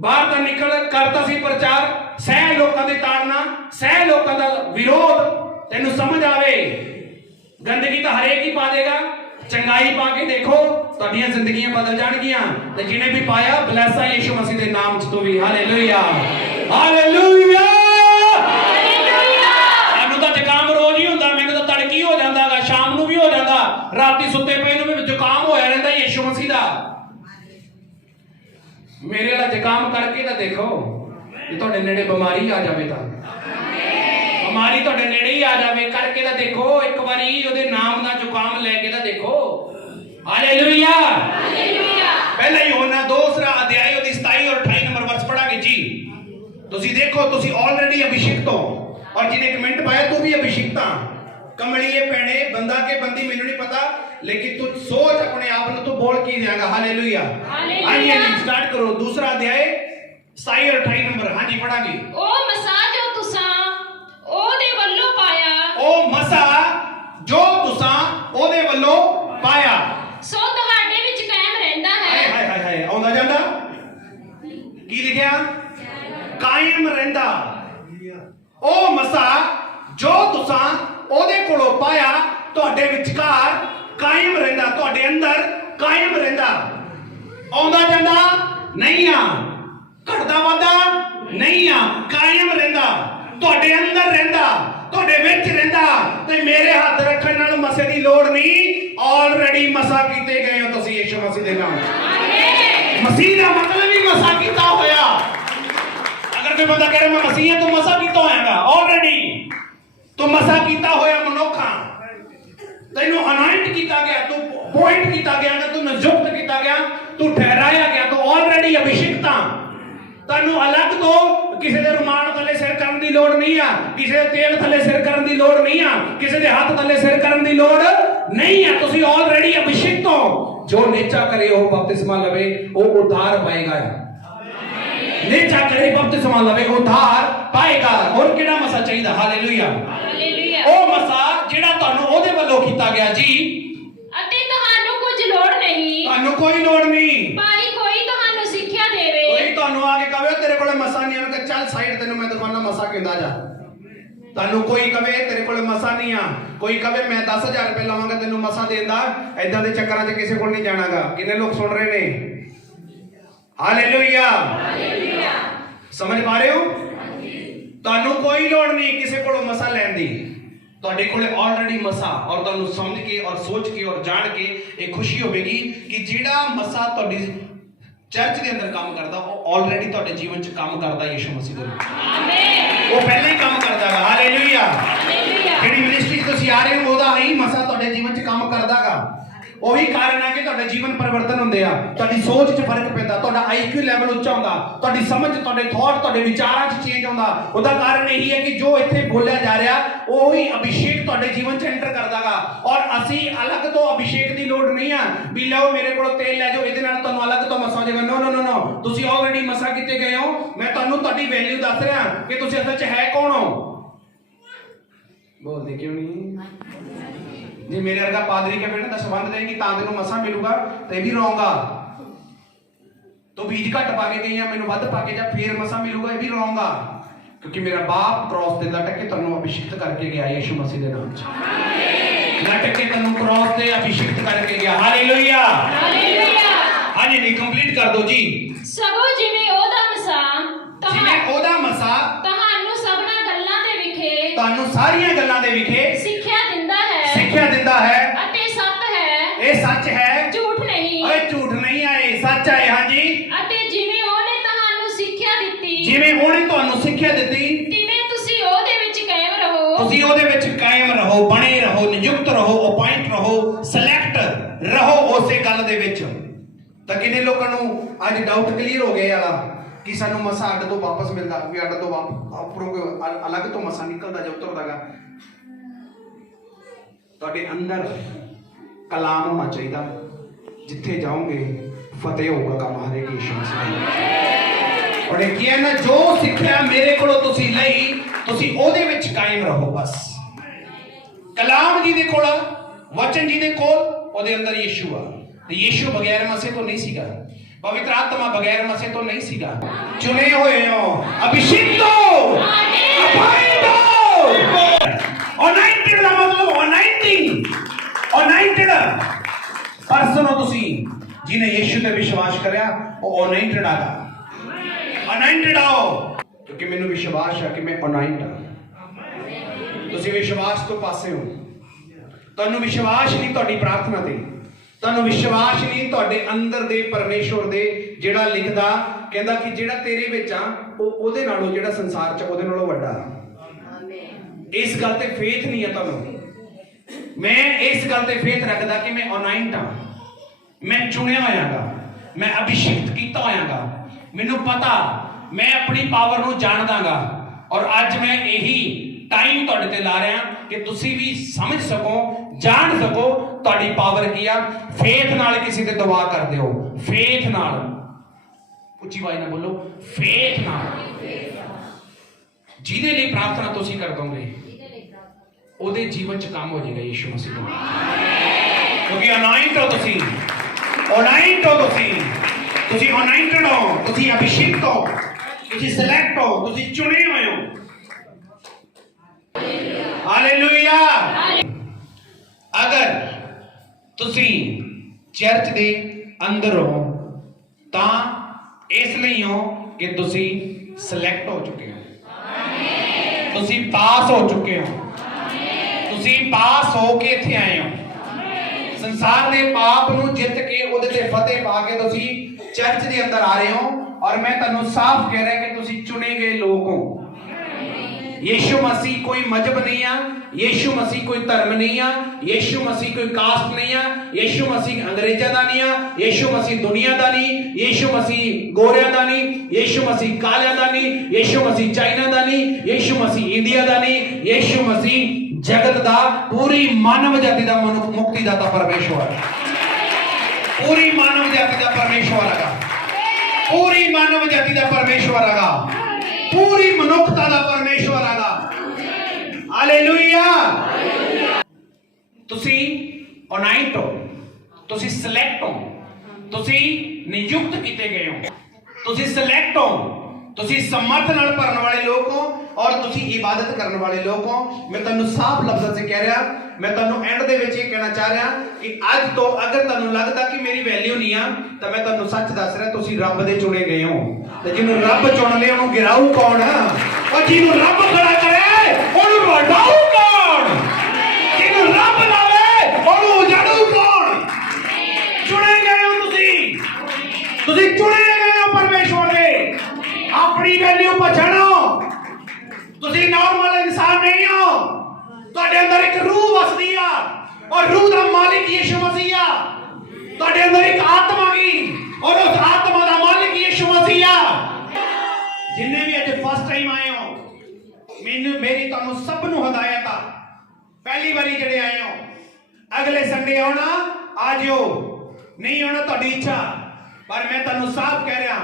ਬਾਹਰ ਤਾਂ ਨਿਕਲ ਕਰਤਾ ਸੀ ਪ੍ਰਚਾਰ, ਸਹਿ ਲੋਕਾਂ ਦੀ ਤਾੜਨਾ, ਸਹਿ ਲੋਕਾਂ ਦਾ ਵਿਰੋਧ। ਤੈਨੂੰ ਸਮਝ ਆਵੇ ਗੰਦਗੀ ਤਾਂ ਹਰੇਕ ਹੀ ਪਾ ਦੇਗਾ, ਚੰਗਾਈ ਪਾ ਕੇ ਦੇਖੋ ਤੁਹਾਡੀਆਂ ਜ਼ਿੰਦਗੀਆਂ ਬਦਲ ਜਾਣਗੀਆਂ। ਤੇ ਜਿਹਨੇ ਵੀ ਪਾਇਆ ਬਲੈਸ ਆ ਯਿਸੂ ਮਸੀਹ ਦੇ ਨਾਮ 'ਚ ਤੂੰ ਵੀ। ਹਾਲੇਲੂਇਆ। ਹਾਲੇਲੂਇਆ। ਸਾਨੂੰ ਤਾਂ ਜ਼ੁਕਾਮ ਰੋਜ਼ ਹੀ ਹੁੰਦਾ, ਮੈਨੂੰ ਤਾਂ ਤੜਕੀ ਹੋ ਜਾਂਦਾਗਾ, ਸ਼ਾਮ ਨੂੰ ਵੀ ਹੋ ਜਾਂਦਾ, ਰਾਤੀ ਸੁੱਤੇ ਪਏ ਨੂੰ ਵੀ ਜ਼ੁਕਾਮ ਹੋਇਆ ਰਹਿੰਦਾ ਯਿਸੂ ਮਸੀਹ ਦਾ। ਮੇਰੇ ਵਾਲਾ ਜ਼ੁਕਾਮ ਕਰਕੇ ਤਾਂ ਦੇਖੋ, ਜੇ ਤੁਹਾਡੇ ਨੇੜੇ ਬਿਮਾਰੀ ਆ ਜਾਵੇ ਤਾਂ ਬਿਮਾਰੀ ਤੁਹਾਡੇ ਨੇੜੇ ਹੀ ਆ ਜਾਵੇ, ਕਰਕੇ ਤਾਂ ਦੇਖੋ ਇੱਕ ਵਾਰੀ ਉਹਦੇ ਨਾਮ ਦਾ ਜ਼ੁਕਾਮ ਲੈ ਕੇ ਤਾਂ ਦੇਖੋ। हालेलुया। हालेलुया। पहला यूहन्ना 2 अध्याय ਉਹਦੀ 27 और 28 नंबर वर्स पढ़ांगे जी। ਤੁਸੀਂ ਦੇਖੋ ਤੁਸੀਂ ਆਲਰੇਡੀ ਅਭਿਸ਼ੇਕਤ ਹੋ ਔਰ ਜਿਹਨੇ ਕਮੈਂਟ ਪਾਇਆ ਤੂੰ ਵੀ ਅਭਿਸ਼ੇਕਤ ਆ। ਕਮਲੀਏ ਭੈਣੇ ਬੰਦਾ ਕੇ ਬੰਦੀ ਮੈਨੂੰ ਨਹੀਂ ਪਤਾ लेकिन तू सोच अपने आप ਨੂੰ ਤੂੰ ਬੋਲ ਕੀ ਦੇਗਾ। हालेलुया। हालेलुया। स्टार्ट करो 2 अध्याय 27 और 28 नंबर। हाँ जी पढ़ांगे। ਉਹ ਮਸਾ ਜੋ ਤੁਸਾਂ ਉਹਦੇ ਵੱਲੋਂ ਪਾਇਆ ਉਹ ਮਸਾ ਜੋ ਤੁਸਾਂ ਉਹਦੇ ਵੱਲੋਂ ਪਾਇਆ ਸੋ ਤੁਹਾਡੇ ਵਿੱਚ ਕਾਇਮ ਰਹਿੰਦਾ ਹਾਏ ਹੈ। ਹਾਏ ਹਾਏ ਹਾਏ ਆਉਂਦਾ ਜਾਂਦਾ ਕੀ ਲਿਖਿਆ ਕਾਇਮ ਰਹਿੰਦਾ। ਉਹ ਮਸਾ ਜੋ ਤੁਸਾਂ ਉਹਦੇ ਕੋਲੋਂ ਪਾਇਆ ਤੁਹਾਡੇ ਵਿਚਕਾਰ ਕਾਇਮ ਰਹਿੰਦਾ, ਤੁਹਾਡੇ ਅੰਦਰ ਕਾਇਮ ਰਹਿੰਦਾ। ਆਉਂਦਾ ਜਾਂਦਾ ਨਹੀਂ ਆ, ਘਟਦਾ ਵੱਧਦਾ ਨਹੀਂ ਆ, ਕਾਇਮ ਰਹਿੰਦਾ, ਤੁਹਾਡੇ ਅੰਦਰ ਰਹਿੰਦਾ, ਤੁਹਾਡੇ ਵਿੱਚ ਰਹਿੰਦਾ। ਤੇ ਮੇਰੇ ਹੱਥ ਰੱਖਣ ਨਾਲ ਮਸੇ ਦੀ ਲੋੜ ਨਹੀਂ, ਆਲਰੇਡੀ ਮਸਾ ਕੀਤੇ ਗਏ ਹੋ ਤੁਸੀਂ ਯਿਸੂ ਮਸੀਹ ਦੇ ਨਾਮ। ਮਸੀਹ ਦਾ ਮਤਲਬ ਹੀ ਮਸਾ ਕੀਤਾ ਹੋਇਆ। ਅਗਰ ਕੋਈ ਬੰਦਾ ਕਹੇ ਮੈਂ ਮਸੀਹ ਹਾਂ, ਤੂੰ ਮਸਾ ਕੀਤਾ ਹੋਇਆਗਾ ਆਲਰੇਡੀ। ਤੂੰ ਮਸਾ ਕੀਤਾ ਹੋਇਆ ਮਨੁੱਖਾ, ਤੈਨੂੰ ਅਨਾਇੰਟ ਕੀਤਾ ਗਿਆ, ਤੂੰ ਪੁਆਇੰਟ ਕੀਤਾ ਗਿਆ, ਤੂੰ ਨਿਯੁਕਤ ਕੀਤਾ ਗਿਆ, ਤੂੰ ਠਹਿਰਾਇਆ ਗਿਆ, ਤੂੰ ਆਲਰੇਡੀ ਅਭਿਸ਼ੇਕਤ ਆ। ਤੁਹਾਨੂੰ ਅਲੱਗ ਤੋਂ ਕਿਸੇ ਦੇ ਰੁਮਾਲ ਥੱਲੇ ਸਿਰ ਕਰਨ ਦੀ ਲੋੜ ਨਹੀਂ ਆ, ਕਿਸੇ ਦੇ ਤੇਲ ਥੱਲੇ ਸਿਰ ਕਰਨ ਦੀ ਲੋੜ ਨਹੀਂ ਆ, ਕਿਸੇ ਦੇ ਹੱਥ ਥੱਲੇ ਸਿਰ ਕਰਨ ਦੀ ਲੋੜ ਨਹੀਂ ਆ। ਤੁਸੀਂ ਆਲਰੇਡੀ ਅਭਿਸ਼ੇਕਤ ਹੋ। ਜੋ ਨੇਚਾ ਕਰੇ ਉਹ ਬਪਤਿਸਮਾ ਲਵੇ ਉਹ ਉਧਾਰ ਪਾਏਗਾ। ਨੇਚਾ ਕਰੇ ਬਪਤਿਸਮਾ ਲਵੇ ਉਧਾਰ ਪਾਏਗਾ। ਹੋਰ ਕਿਹੜਾ ਮਸਾ ਚਾਹੀਦਾ? ਹਾਲੇਲੂਇਆ। ਹਾਲੇਲੂਇਆ। ਉਹ ਮਸਾ ਜਿਹੜਾ ਤੁਹਾਨੂੰ ਉਹਦੇ ਵੱਲੋਂ ਕੀਤਾ ਗਿਆ ਜੀ। ਅਤੇ ਤੁਹਾਨੂੰ ਕੁਝ ਲੋੜ ਨਹੀਂ, ਤੁਹਾਨੂੰ ਕੋਈ ਲੋੜ ਨਹੀਂ। ਭਾਈ ਕੋਈ ਤੁਹਾਨੂੰ ਸਿੱਖਿਆ ਦੇਵੇ। ਕੋਈ ਤੁਹਾਨੂੰ ਆ ਕੇ ਕਹੇ ਤੇਰੇ ਕੋਲ ਮਸਾ ਨਹੀਂ ਆ, ਚੱਲ ਸਾਈਡ ਤੈਨੂੰ ਮੈਂ ਦਿਖਾਉਣਾ ਮਸਾ ਕਿੰਦਾ ਜਾ। ਤੁਹਾਨੂੰ ਕੋਈ ਕਹੇ ਤੇਰੇ ਕੋਲ ਮਸਾ ਨਹੀਂ ਆ, ਕੋਈ ਕਹੇ ਮੈਂ 10,000 ਰੁਪਏ ਲਵਾਂਗਾ ਤੈਨੂੰ ਮਸਾ ਦੇਂਦਾ, ਐਦਾਂ ਦੇ ਚੱਕਰਾਂ 'ਚ ਕਿਸੇ ਕੋਲ ਨਹੀਂ ਜਾਣਾਗਾ। ਕਿੰਨੇ ਲੋਕ ਸੁਣ ਰਹੇ ਨੇ? ਹਾਲੇਲੂਇਆ। ਹਾਲੇਲੂਇਆ। ਸਮਝ ਪਾ ਰਹੇ ਹੋ? ਤੁਹਾਨੂੰ ਕੋਈ ਲੋੜ ਨਹੀਂ ਕਿਸੇ ਕੋਲੋਂ ਮਸਾ ਲੈਣ ਦੀ। ਤੁਹਾਡੇ ਕੋਲੇ ਆਲਰੇਡੀ ਮਸਾ, ਔਰ ਤੁਹਾਨੂੰ ਸਮਝ ਕੇ ਔਰ ਸੋਚ ਕੇ ਔਰ ਜਾਣ ਕੇ ਇਹ ਖੁਸ਼ੀ ਹੋਵੇਗੀ ਕਿ ਜਿਹੜਾ ਮਸਾ ਤੁਹਾਡੀ ਚਰਚ ਦੇ ਅੰਦਰ ਕੰਮ ਕਰਦਾ ਉਹ ਆਲਰੇਡੀ ਤੁਹਾਡੇ ਜੀਵਨ 'ਚ ਕੰਮ ਕਰਦਾ ਯਿਸੂ ਮਸੀਹ ਦੇ ਨਾਮ। ਆਮੇਨ। ਉਹ ਪਹਿਲਾਂ ਹੀ ਕੰਮ ਕਰਦਾਗਾ। ਹਾਲੇਲੂਇਆ। ਹਾਲੇਲੂਇਆ। ਜਿਹੜੀ ਮਿਨਿਸਟਰੀ ਤੁਸੀਂ ਆ ਰਹੇ ਹੋ ਉਹਦਾ ਹੀ ਮਸਾ ਤੁਹਾਡੇ ਜੀਵਨ 'ਚ ਕੰਮ ਕਰਦਾਗਾ। ਉਹੀ ਕਾਰਨ ਹੈ ਕਿ ਤੁਹਾਡੇ ਜੀਵਨ ਪਰਿਵਰਤਨ ਹੁੰਦੇ ਆ, ਤੁਹਾਡੀ ਸੋਚ 'ਚ ਫਰਕ ਪੈਂਦਾ, ਤੁਹਾਡਾ ਆਈਕਿਊ ਲੈਵਲ ਉੱਚਾ ਹੁੰਦਾ, ਤੁਹਾਡੀ ਸਮਝ, ਤੁਹਾਡੇ ਥਾਟ, ਤੁਹਾਡੇ ਵਿਚਾਰਾਂ 'ਚ ਚੇਂਜ ਆਉਂਦਾ। ਉਹਦਾ ਕਾਰਨ ਇਹੀ ਹੈ ਕਿ ਜੋ ਇੱਥੇ ਬੋਲਿਆ ਜਾ ਰਿਹਾ ਉਹੀ ਅਭਿਸ਼ੇਕ ਤੁਹਾਡੇ ਜੀਵਨ 'ਚ ਐਂਟਰ ਕਰਦਾਗਾ। ਔਰ ਅਸੀਂ ਅਲੱਗ ਤੋਂ ਅਭਿਸ਼ੇਕ ਦੀ ਲੋੜ ਨਹੀਂ ਆ ਵੀ ਲਓ ਮੇਰੇ ਕੋਲੋਂ ਤੇਲ ਲੈ ਜਾਓ ਇਹਦੇ ਨਾਲ ਤੁਹਾਨੂੰ ਅਲੱਗ ਤੋਂ ਮਸਾ ਹੋ ਜਾਏਗਾ। ਨੋ ਨੋ ਨੋ ਨੋ, ਤੁਸੀਂ ਆਲਰੇਡੀ ਮਸਾ ਕੀਤੇ ਗਏ ਹੋ। ਮੈਂ ਤੁਹਾਨੂੰ ਤੁਹਾਡੀ ਵੈਲਿਊ ਦੱਸ ਰਿਹਾ ਕਿ ਤੁਸੀਂ ਅਸਲ 'ਚ ਹੈ ਕੌਣ ਹੋ। ਬੋਲਦੇ ਕਿਉਂ ਨਹੀਂ? ਜੇ ਮੇਰੇ ਵਰਗਾ ਪਾਦਰੀ ਕੇ ਬੇਟੇ ਦਾ ਸੰਬੰਧ ਦੇਗੀ ਤਾਂ ਤੈਨੂੰ ਮਸਾ ਮਿਲੂਗਾ ਤੇ ਵੀ ਰਹੂੰਗਾ। ਤੂੰ ਬੀਜ ਘੱਟ ਪਾ ਕੇ ਗਈ ਆ, ਮੈਨੂੰ ਵੱਧ ਪਾ ਕੇ ਜਾ ਫੇਰ ਮਸਾ ਮਿਲੂਗਾ, ਇਹ ਵੀ ਰਹੂੰਗਾ। ਕਿਉਂਕਿ ਮੇਰਾ ਬਾਪ ਕ੍ਰਾਸ ਤੇ ਲਟਕ ਕੇ ਤੁਹਾਨੂੰ ਅਭਿਸ਼ੇਕਤ ਕਰਕੇ ਗਿਆ ਯਿਸੂ ਮਸੀਹ ਦੇ ਨਾਮ 'ਚ। ਲਟਕ ਕੇ ਤੁਹਾਨੂੰ ਕ੍ਰਾਸ ਤੇ ਅਭਿਸ਼ੇਕਤ ਕਰਕੇ ਗਿਆ। ਹਾਲੇਲੂਇਆ। ਹਾਲੇਲੂਇਆ। ਹਾਂਜੀ ਨਹੀਂ ਕੰਪਲੀਟ ਕਰ ਦਿਓ ਜੀ। ਸਗੋਂ ਜਿਵੇਂ ਉਹਦਾ ਮਸਾ ਜਿਵੇਂ ਉਹਦਾ ਮਸਾ ਤੁਹਾਨੂੰ ਸਭਨਾਂ ਗੱਲਾਂ ਦੇ ਵਿਖੇ ਤੁਹਾਨੂੰ ਸਾਰੀਆਂ ਗੱਲਾਂ ਦੇ ਵਿਖੇ ਸਿੱਖਿਆ ਦਿੰਦਾ ਹੈ ਸਿੱਖਿਆ ਦਿੰਦਾ ਹੈ। ਅਤੇ ਸੱਚ ਹੈ, ਇਹ ਸੱਚ ਹੈ, ਝੂਠ ਨਹੀਂ। ਓਏ ਝੂਠ ਨਹੀਂ ਆ, ਇਹ ਸੱਚ ਹੈ। ਹਾਂਜੀ। ਅਤੇ ਜਿਵੇਂ ਉਹਨੇ ਤੁਹਾਨੂੰ ਸਿੱਖਿਆ ਦਿੱਤੀ ਜਿਵੇਂ ਉਹਨੇ ਤੁਹਾਨੂੰ ਸਿੱਖਿਆ ਦਿੱਤੀ ਤਿਵੇਂ ਤੁਸੀਂ ਉਹਦੇ ਵਿੱਚ ਕਾਇਮ ਰਹੋ। ਤੁਸੀਂ ਉਹਦੇ ਵਿੱਚ ਕਾਇਮ ਰਹੋ, ਬਣੇ ਰਹੋ, ਨਿਯੁਕਤ ਰਹੋ, ਅਪਾਇੰਟ ਰਹੋ, ਸਿਲੈਕਟ ਰਹੋ ਉਸੇ ਗੱਲ ਦੇ ਵਿੱਚ। ਤਾਂ ਕਿੰਨੇ ਲੋਕਾਂ ਨੂੰ ਅੱਜ ਡਾਊਟ ਕਲੀਅਰ ਹੋ ਗਿਆ ਵਾਲਾ ਕਿ ਸਾਨੂੰ ਮਸਾ ਅੱਡ ਤੋਂ ਵਾਪਸ ਮਿਲਦਾ, ਵੀ ਅੱਡ ਤੋਂ ਉੱਪਰੋਂ ਕੋਈ ਅਲੱਗ ਤੋਂ ਮਸਾ ਨਿਕਲਦਾ ਜਾਂ ਉਤਰਦਾਗਾ। ਤੁਹਾਡੇ ਅੰਦਰ ਕਲਾਮ ਹੋਣਾ ਚਾਹੀਦਾ, ਜਿੱਥੇ ਜਾਓਗੇ ਫਤਿਹ ਹੋਊਗਾ ਕੰਮ ਹਰੇਕ ਯਿਸੂ ਮਸੀਹ। ਔਰ ਇਹ ਕੀ ਨਾ ਜੋ ਸਿੱਖਿਆ ਮੇਰੇ ਕੋਲੋਂ ਤੁਸੀਂ ਲਈ ਤੁਸੀਂ ਉਹਦੇ ਵਿੱਚ ਕਾਇਮ ਰਹੋ। ਬਸ ਕਲਾਮ ਜੀ ਦੇ ਕੋਲ, ਵਚਨ ਜੀ ਦੇ ਕੋਲ, ਉਹਦੇ ਅੰਦਰ ਯਿਸੂ ਆ। ਤੇ ਯਿਸੂ ਬਗੈਰ ਮਸੇ ਤੋਂ ਨਹੀਂ ਸੀਗਾ, ਪਵਿੱਤਰ ਆਤਮਾ ਬਗੈਰ ਮਸੇ ਤੋਂ ਨਹੀਂ ਸੀਗਾ। ਚੁਣੇ ਹੋਏ ਹੋ, ਅਭਿਸ਼ੇਕ ਹੋ, ਅਪਾਇੰਟ ਹੋ। ਅਨਾਇੰਟਡ ਦਾ ਮਤਲਬ ਅਨਾਇੰਟਡ ਪਰਸਨ ਹੋ ਤੁਸੀਂ। ਜਿਹਨੇ ਯਿਸੂ ਤੇ ਵਿਸ਼ਵਾਸ ਕਰਿਆ ਉਹ ਅਨਾਇੰਟਡ ਆਗਾ। ਅਨਾਇੰਟਡ ਆਓ ਕਿਉਂਕਿ ਮੈਨੂੰ ਵਿਸ਼ਵਾਸ ਹੈ ਕਿ ਮੈਂ ਅਨਾਇੰਟ ਹਾਂ। ਤੁਸੀਂ ਵਿਸ਼ਵਾਸ ਤੋਂ ਪਾਸੇ ਹੋ। ਤੁਹਾਨੂੰ ਵਿਸ਼ਵਾਸ ਨਹੀਂ ਤੁਹਾਡੀ ਪ੍ਰਾਰਥਨਾ ਤੇ, ਤੁਹਾਨੂੰ ਵਿਸ਼ਵਾਸ ਨਹੀਂ ਤੁਹਾਡੇ ਅੰਦਰ ਦੇ ਪਰਮੇਸ਼ਵਰ ਦੇ, ਜਿਹੜਾ ਲਿਖਦਾ ਕਹਿੰਦਾ ਕਿ ਜਿਹੜਾ ਤੇਰੇ ਵਿੱਚ ਆ ਉਹ ਉਹਦੇ ਨਾਲੋਂ, ਜਿਹੜਾ ਸੰਸਾਰ 'ਚ ਉਹਦੇ ਨਾਲੋਂ ਵੱਡਾ। ਇਸ ਗੱਲ ਤੇ ਫੇਥ ਨਹੀਂ ਹੈ ਤੁਹਾਨੂੰ। ਮੈਂ ਇਸ ਗੱਲ ਤੇ ਫੇਥ ਰੱਖਦਾ ਕਿ ਮੈਂ ਅਨਾਇੰਟ ਹਾਂ। मैं चुनिया होयागा, मैं अभिषिक्त किया होयागा। मैनू पता मैं अपनी पावर नू जान दांगा और अज मैं यही टाइम तुहाडे ते ला रहा कि तुसी भी समझ सको, जान सको तुहाडी पावर की आ। फेथ नाल किसी ते दुआ कर दिओ, फेथ नाल, उच्ची आवाज़ नाल बोलो, फेथ नाल। जिहदे लिए प्रार्थना तुसी कर दोगे ਉਹਦੇ जीवन च काम हो जाएगा यीशु मसीह ਦੇ नाम। क्योंकि अनाइंट हो तुसी, अनाइंट हो तुसी अनाइंटेड हो, तुसी अभिषिक्त हो, तुसी सिलेक्ट हो, तुसी चुने हुए हो। हालेलुया। अगर तुसी चर्च दे अंदर हो तां इसलिए हो कि तुसी सिलेक्ट हो चुके हो, तुसी पास हो चुके हो, तुसी पास हो के इत्थे आए हो। संसार दे पाप नूं जित के ਉਹਦੇ ਤੇ फतेह पा के तुसी चर्च दे अंदर आ रहे हो। और मैं तुहानू साफ कह रहा कि तुसी चुने गए लोग हो। यीशु मसीह कोई मजहब नहीं आ, यीशु मसीह कोई धर्म नहीं आ, यीशु मसीह कोई कास्ट नहीं आ, यीशु मसीह अंग्रेजां दा नहीं आ, यीशु मसीह दुनिया दा नहीं, यीशु मसीह गोरियां दा नहीं, यीशु मसीह कालियां दा नहीं, यीशु मसीह चाइना दा नहीं, यीशु मसीह इंडिया दा नहीं, यीशु मसीह जगत दा पूरी मानव जाति दा मुक्तिदाता परमेश्वर, पूरी मानव जाति दा परमेश्वर हैगा, पूरी मानव जाति दा परमेश्वर हैगा, पूरी मनुष्यता दा परमेश्वर हैगा। हालेलुया। तुसी अनाइंट हो, तुसी सिलेक्ट हो, तुसी नियुक्त किए गए हो, तुसी सिलेक्ट हो, तुसी समर्थ नाल भरन वाले लोग हो और तुसी इबादत करने वाले लोग हो। मैं तुहानू साफ लफ्ज़ां से कह रहा, मैं तुहानू एंड दे विच ये कहना चाह रहा कि अज तो अगर तुहानू लगदा कि मेरी वैल्यू नहीं आ तो मैं तुहानू सच दस रहा, तुसी रब दे चुने गए हो। ते जिन्हों रब चुन ले उन्होंने गिराऊ कौन? और जिन्हों रब खड़ा करे उन्होंने वडाऊ कौन? जिन्हों रब लावे उन्होंने उजाड़ू कौन? चुने गए हो तुसी चुने गए हो परमेश्वर दे। अपनी वैल्यू पछाणो, तुसी नॉर्मल इंसान नहीं हो, तुहाडे अंदर एक रूह वसदी आ और रूह दा मालिक यीशु मसीह आ। तुहाडे अंदर एक आत्मा की और उस आत्मा दा मालिक यीशु मसीह आ। जिन्ने भी अज फर्स्ट टाइम आए हो, मेरी तुहानू सब नू हदायत आ, पहली बारी जेड़े आए हो अगले संडे आना आ जाओ, नहीं आना तुहाडी इच्छा। पर मैं तुहानू साफ कह रहा,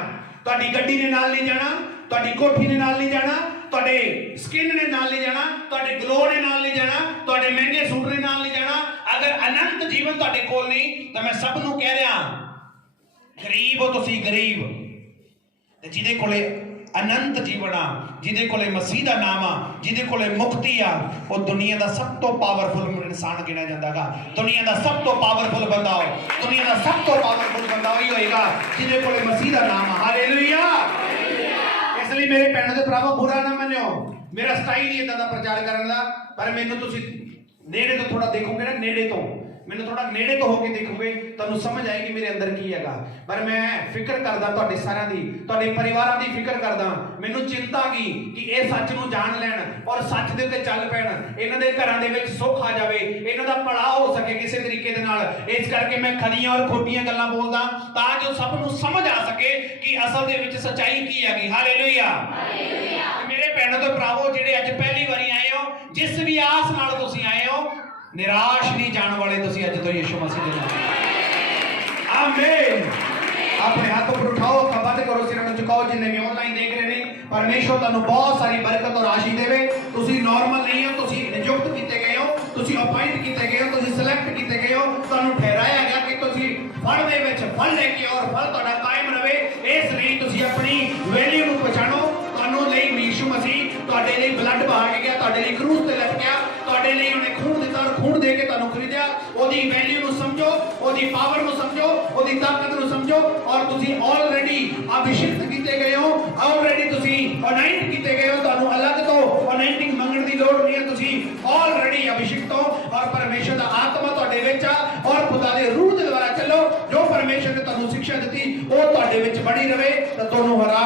तुहाडी गड्डी ने नाल नहीं जाना, तुहाडी कोठी ने नाल नहीं जाना, तुहाडे स्किन ने नाल नहीं जाना, तुहाडे ग्लो ने नाल नहीं जाना, तुहाडे महंगे सूट ने नाल नहीं जाना। अगर अनंत जीवन तुहाडे कोल नहीं तो मैं सब नू कह रहा, गरीब हो तुसी, गरीब ते जिहदे कोले अनंत जीवन आ, जिहदे कोले मसीह दा नाम आ, जिहदे कोले मुक्ति आ, वो दुनिया दा सब तो पावरफुल इंसान गिणिया जांदागा। दुनिया दा सब तो पावरफुल बंदा हो, दुनिया दा सब तो पावरफुल बंदा वही होएगा जिहदे कोले मसीह दा नाम आ। हालेलुया। इसलिए मेरे भैणों दे भरावो बुरा ना मन्नियो, मेरा स्टाइल ही इदां दा प्रचार करन दा, पर मैनूं तुसीं नेड़े तो थोड़ा देखोगे ना, नेड़े तो मैंने थोड़ा नेड़े तो होके देखोगे तुहानू समझ आएगी मेरे अंदर की हैगा। पर मैं फिक्र करदा तुहाडे सारिਆਂ दी, तुहाडे परिवारां दी फिक्र करदा। मैनू चिंता की कि ये सच नू जान लैण और सच दे उत्ते चल पैण, इन्हां दे घरां दे विच सुख आ जावे, इन्हां दा भला हो सके किसी तरीके दे नाल। इस करके मैं खरियां और खोटियां गल्लां बोलदा तां जो सब नू समझ आ सके कि असल दे विच सच्चाई की हैगी। हालेलुया। मेरे भैणों ते भरावो जिहड़े अज पहली बारी आए हो, जिस भी आस नाल तुसीं आए हो, निराश नहीं जाने वाले तुसी अज तो यीशु मसीह दे नाम। आमीन। अपने हाथ ऊपर उठाओ, बंद करो, सिर में झुकाओ। जिन्हें भी ऑनलाइन देख रहे हैं, परमेश्वर तुहानू बहुत सारी बरकत और आशीष देवे। तुसी नॉर्मल नहीं हो, तुसी नियुक्त किए गए हो, तुसी अपॉइंट किए गए हो, तुसी सिलेक्ट किए गए हो। तुहानू ठहराया गया कि तुसी फल दे विच फल लेके और फल तुहाडा कायम रहे। इसलिए तुसी अपनी वैल्यू नू पछाणो। तुहानू लई यीशु मसीह तुहाडे लई ब्लड बहा के गया, तुहाडे लई क्रूस ते लटकिया, तुहाडे लई उन्हें खून दिता और खून दे के तुहानू खरीदिया। ओदी वैल्यू नू समझो, ओदी पावर नू समझो, ओदी ताकत नू समझो और तुसी ऑलरेडी अभिषिक्त किए गए हो, ऑलरेडी तुसी अनाइंट किए गए हो। तुहानू अलग तो अनाइंटिंग मंगण दी लोड़ नहीं है, तुसी ऑलरेडी अभिषिक्त हो और परमेश्वर दा आत्मा तुहाडे विच आ और खुदा दे रूह दे द्वारा चलो। जो परमेश्वर ने तुहानू शिक्षा दी वो तुहाडे विच बनी रहे तो तुहानू हरा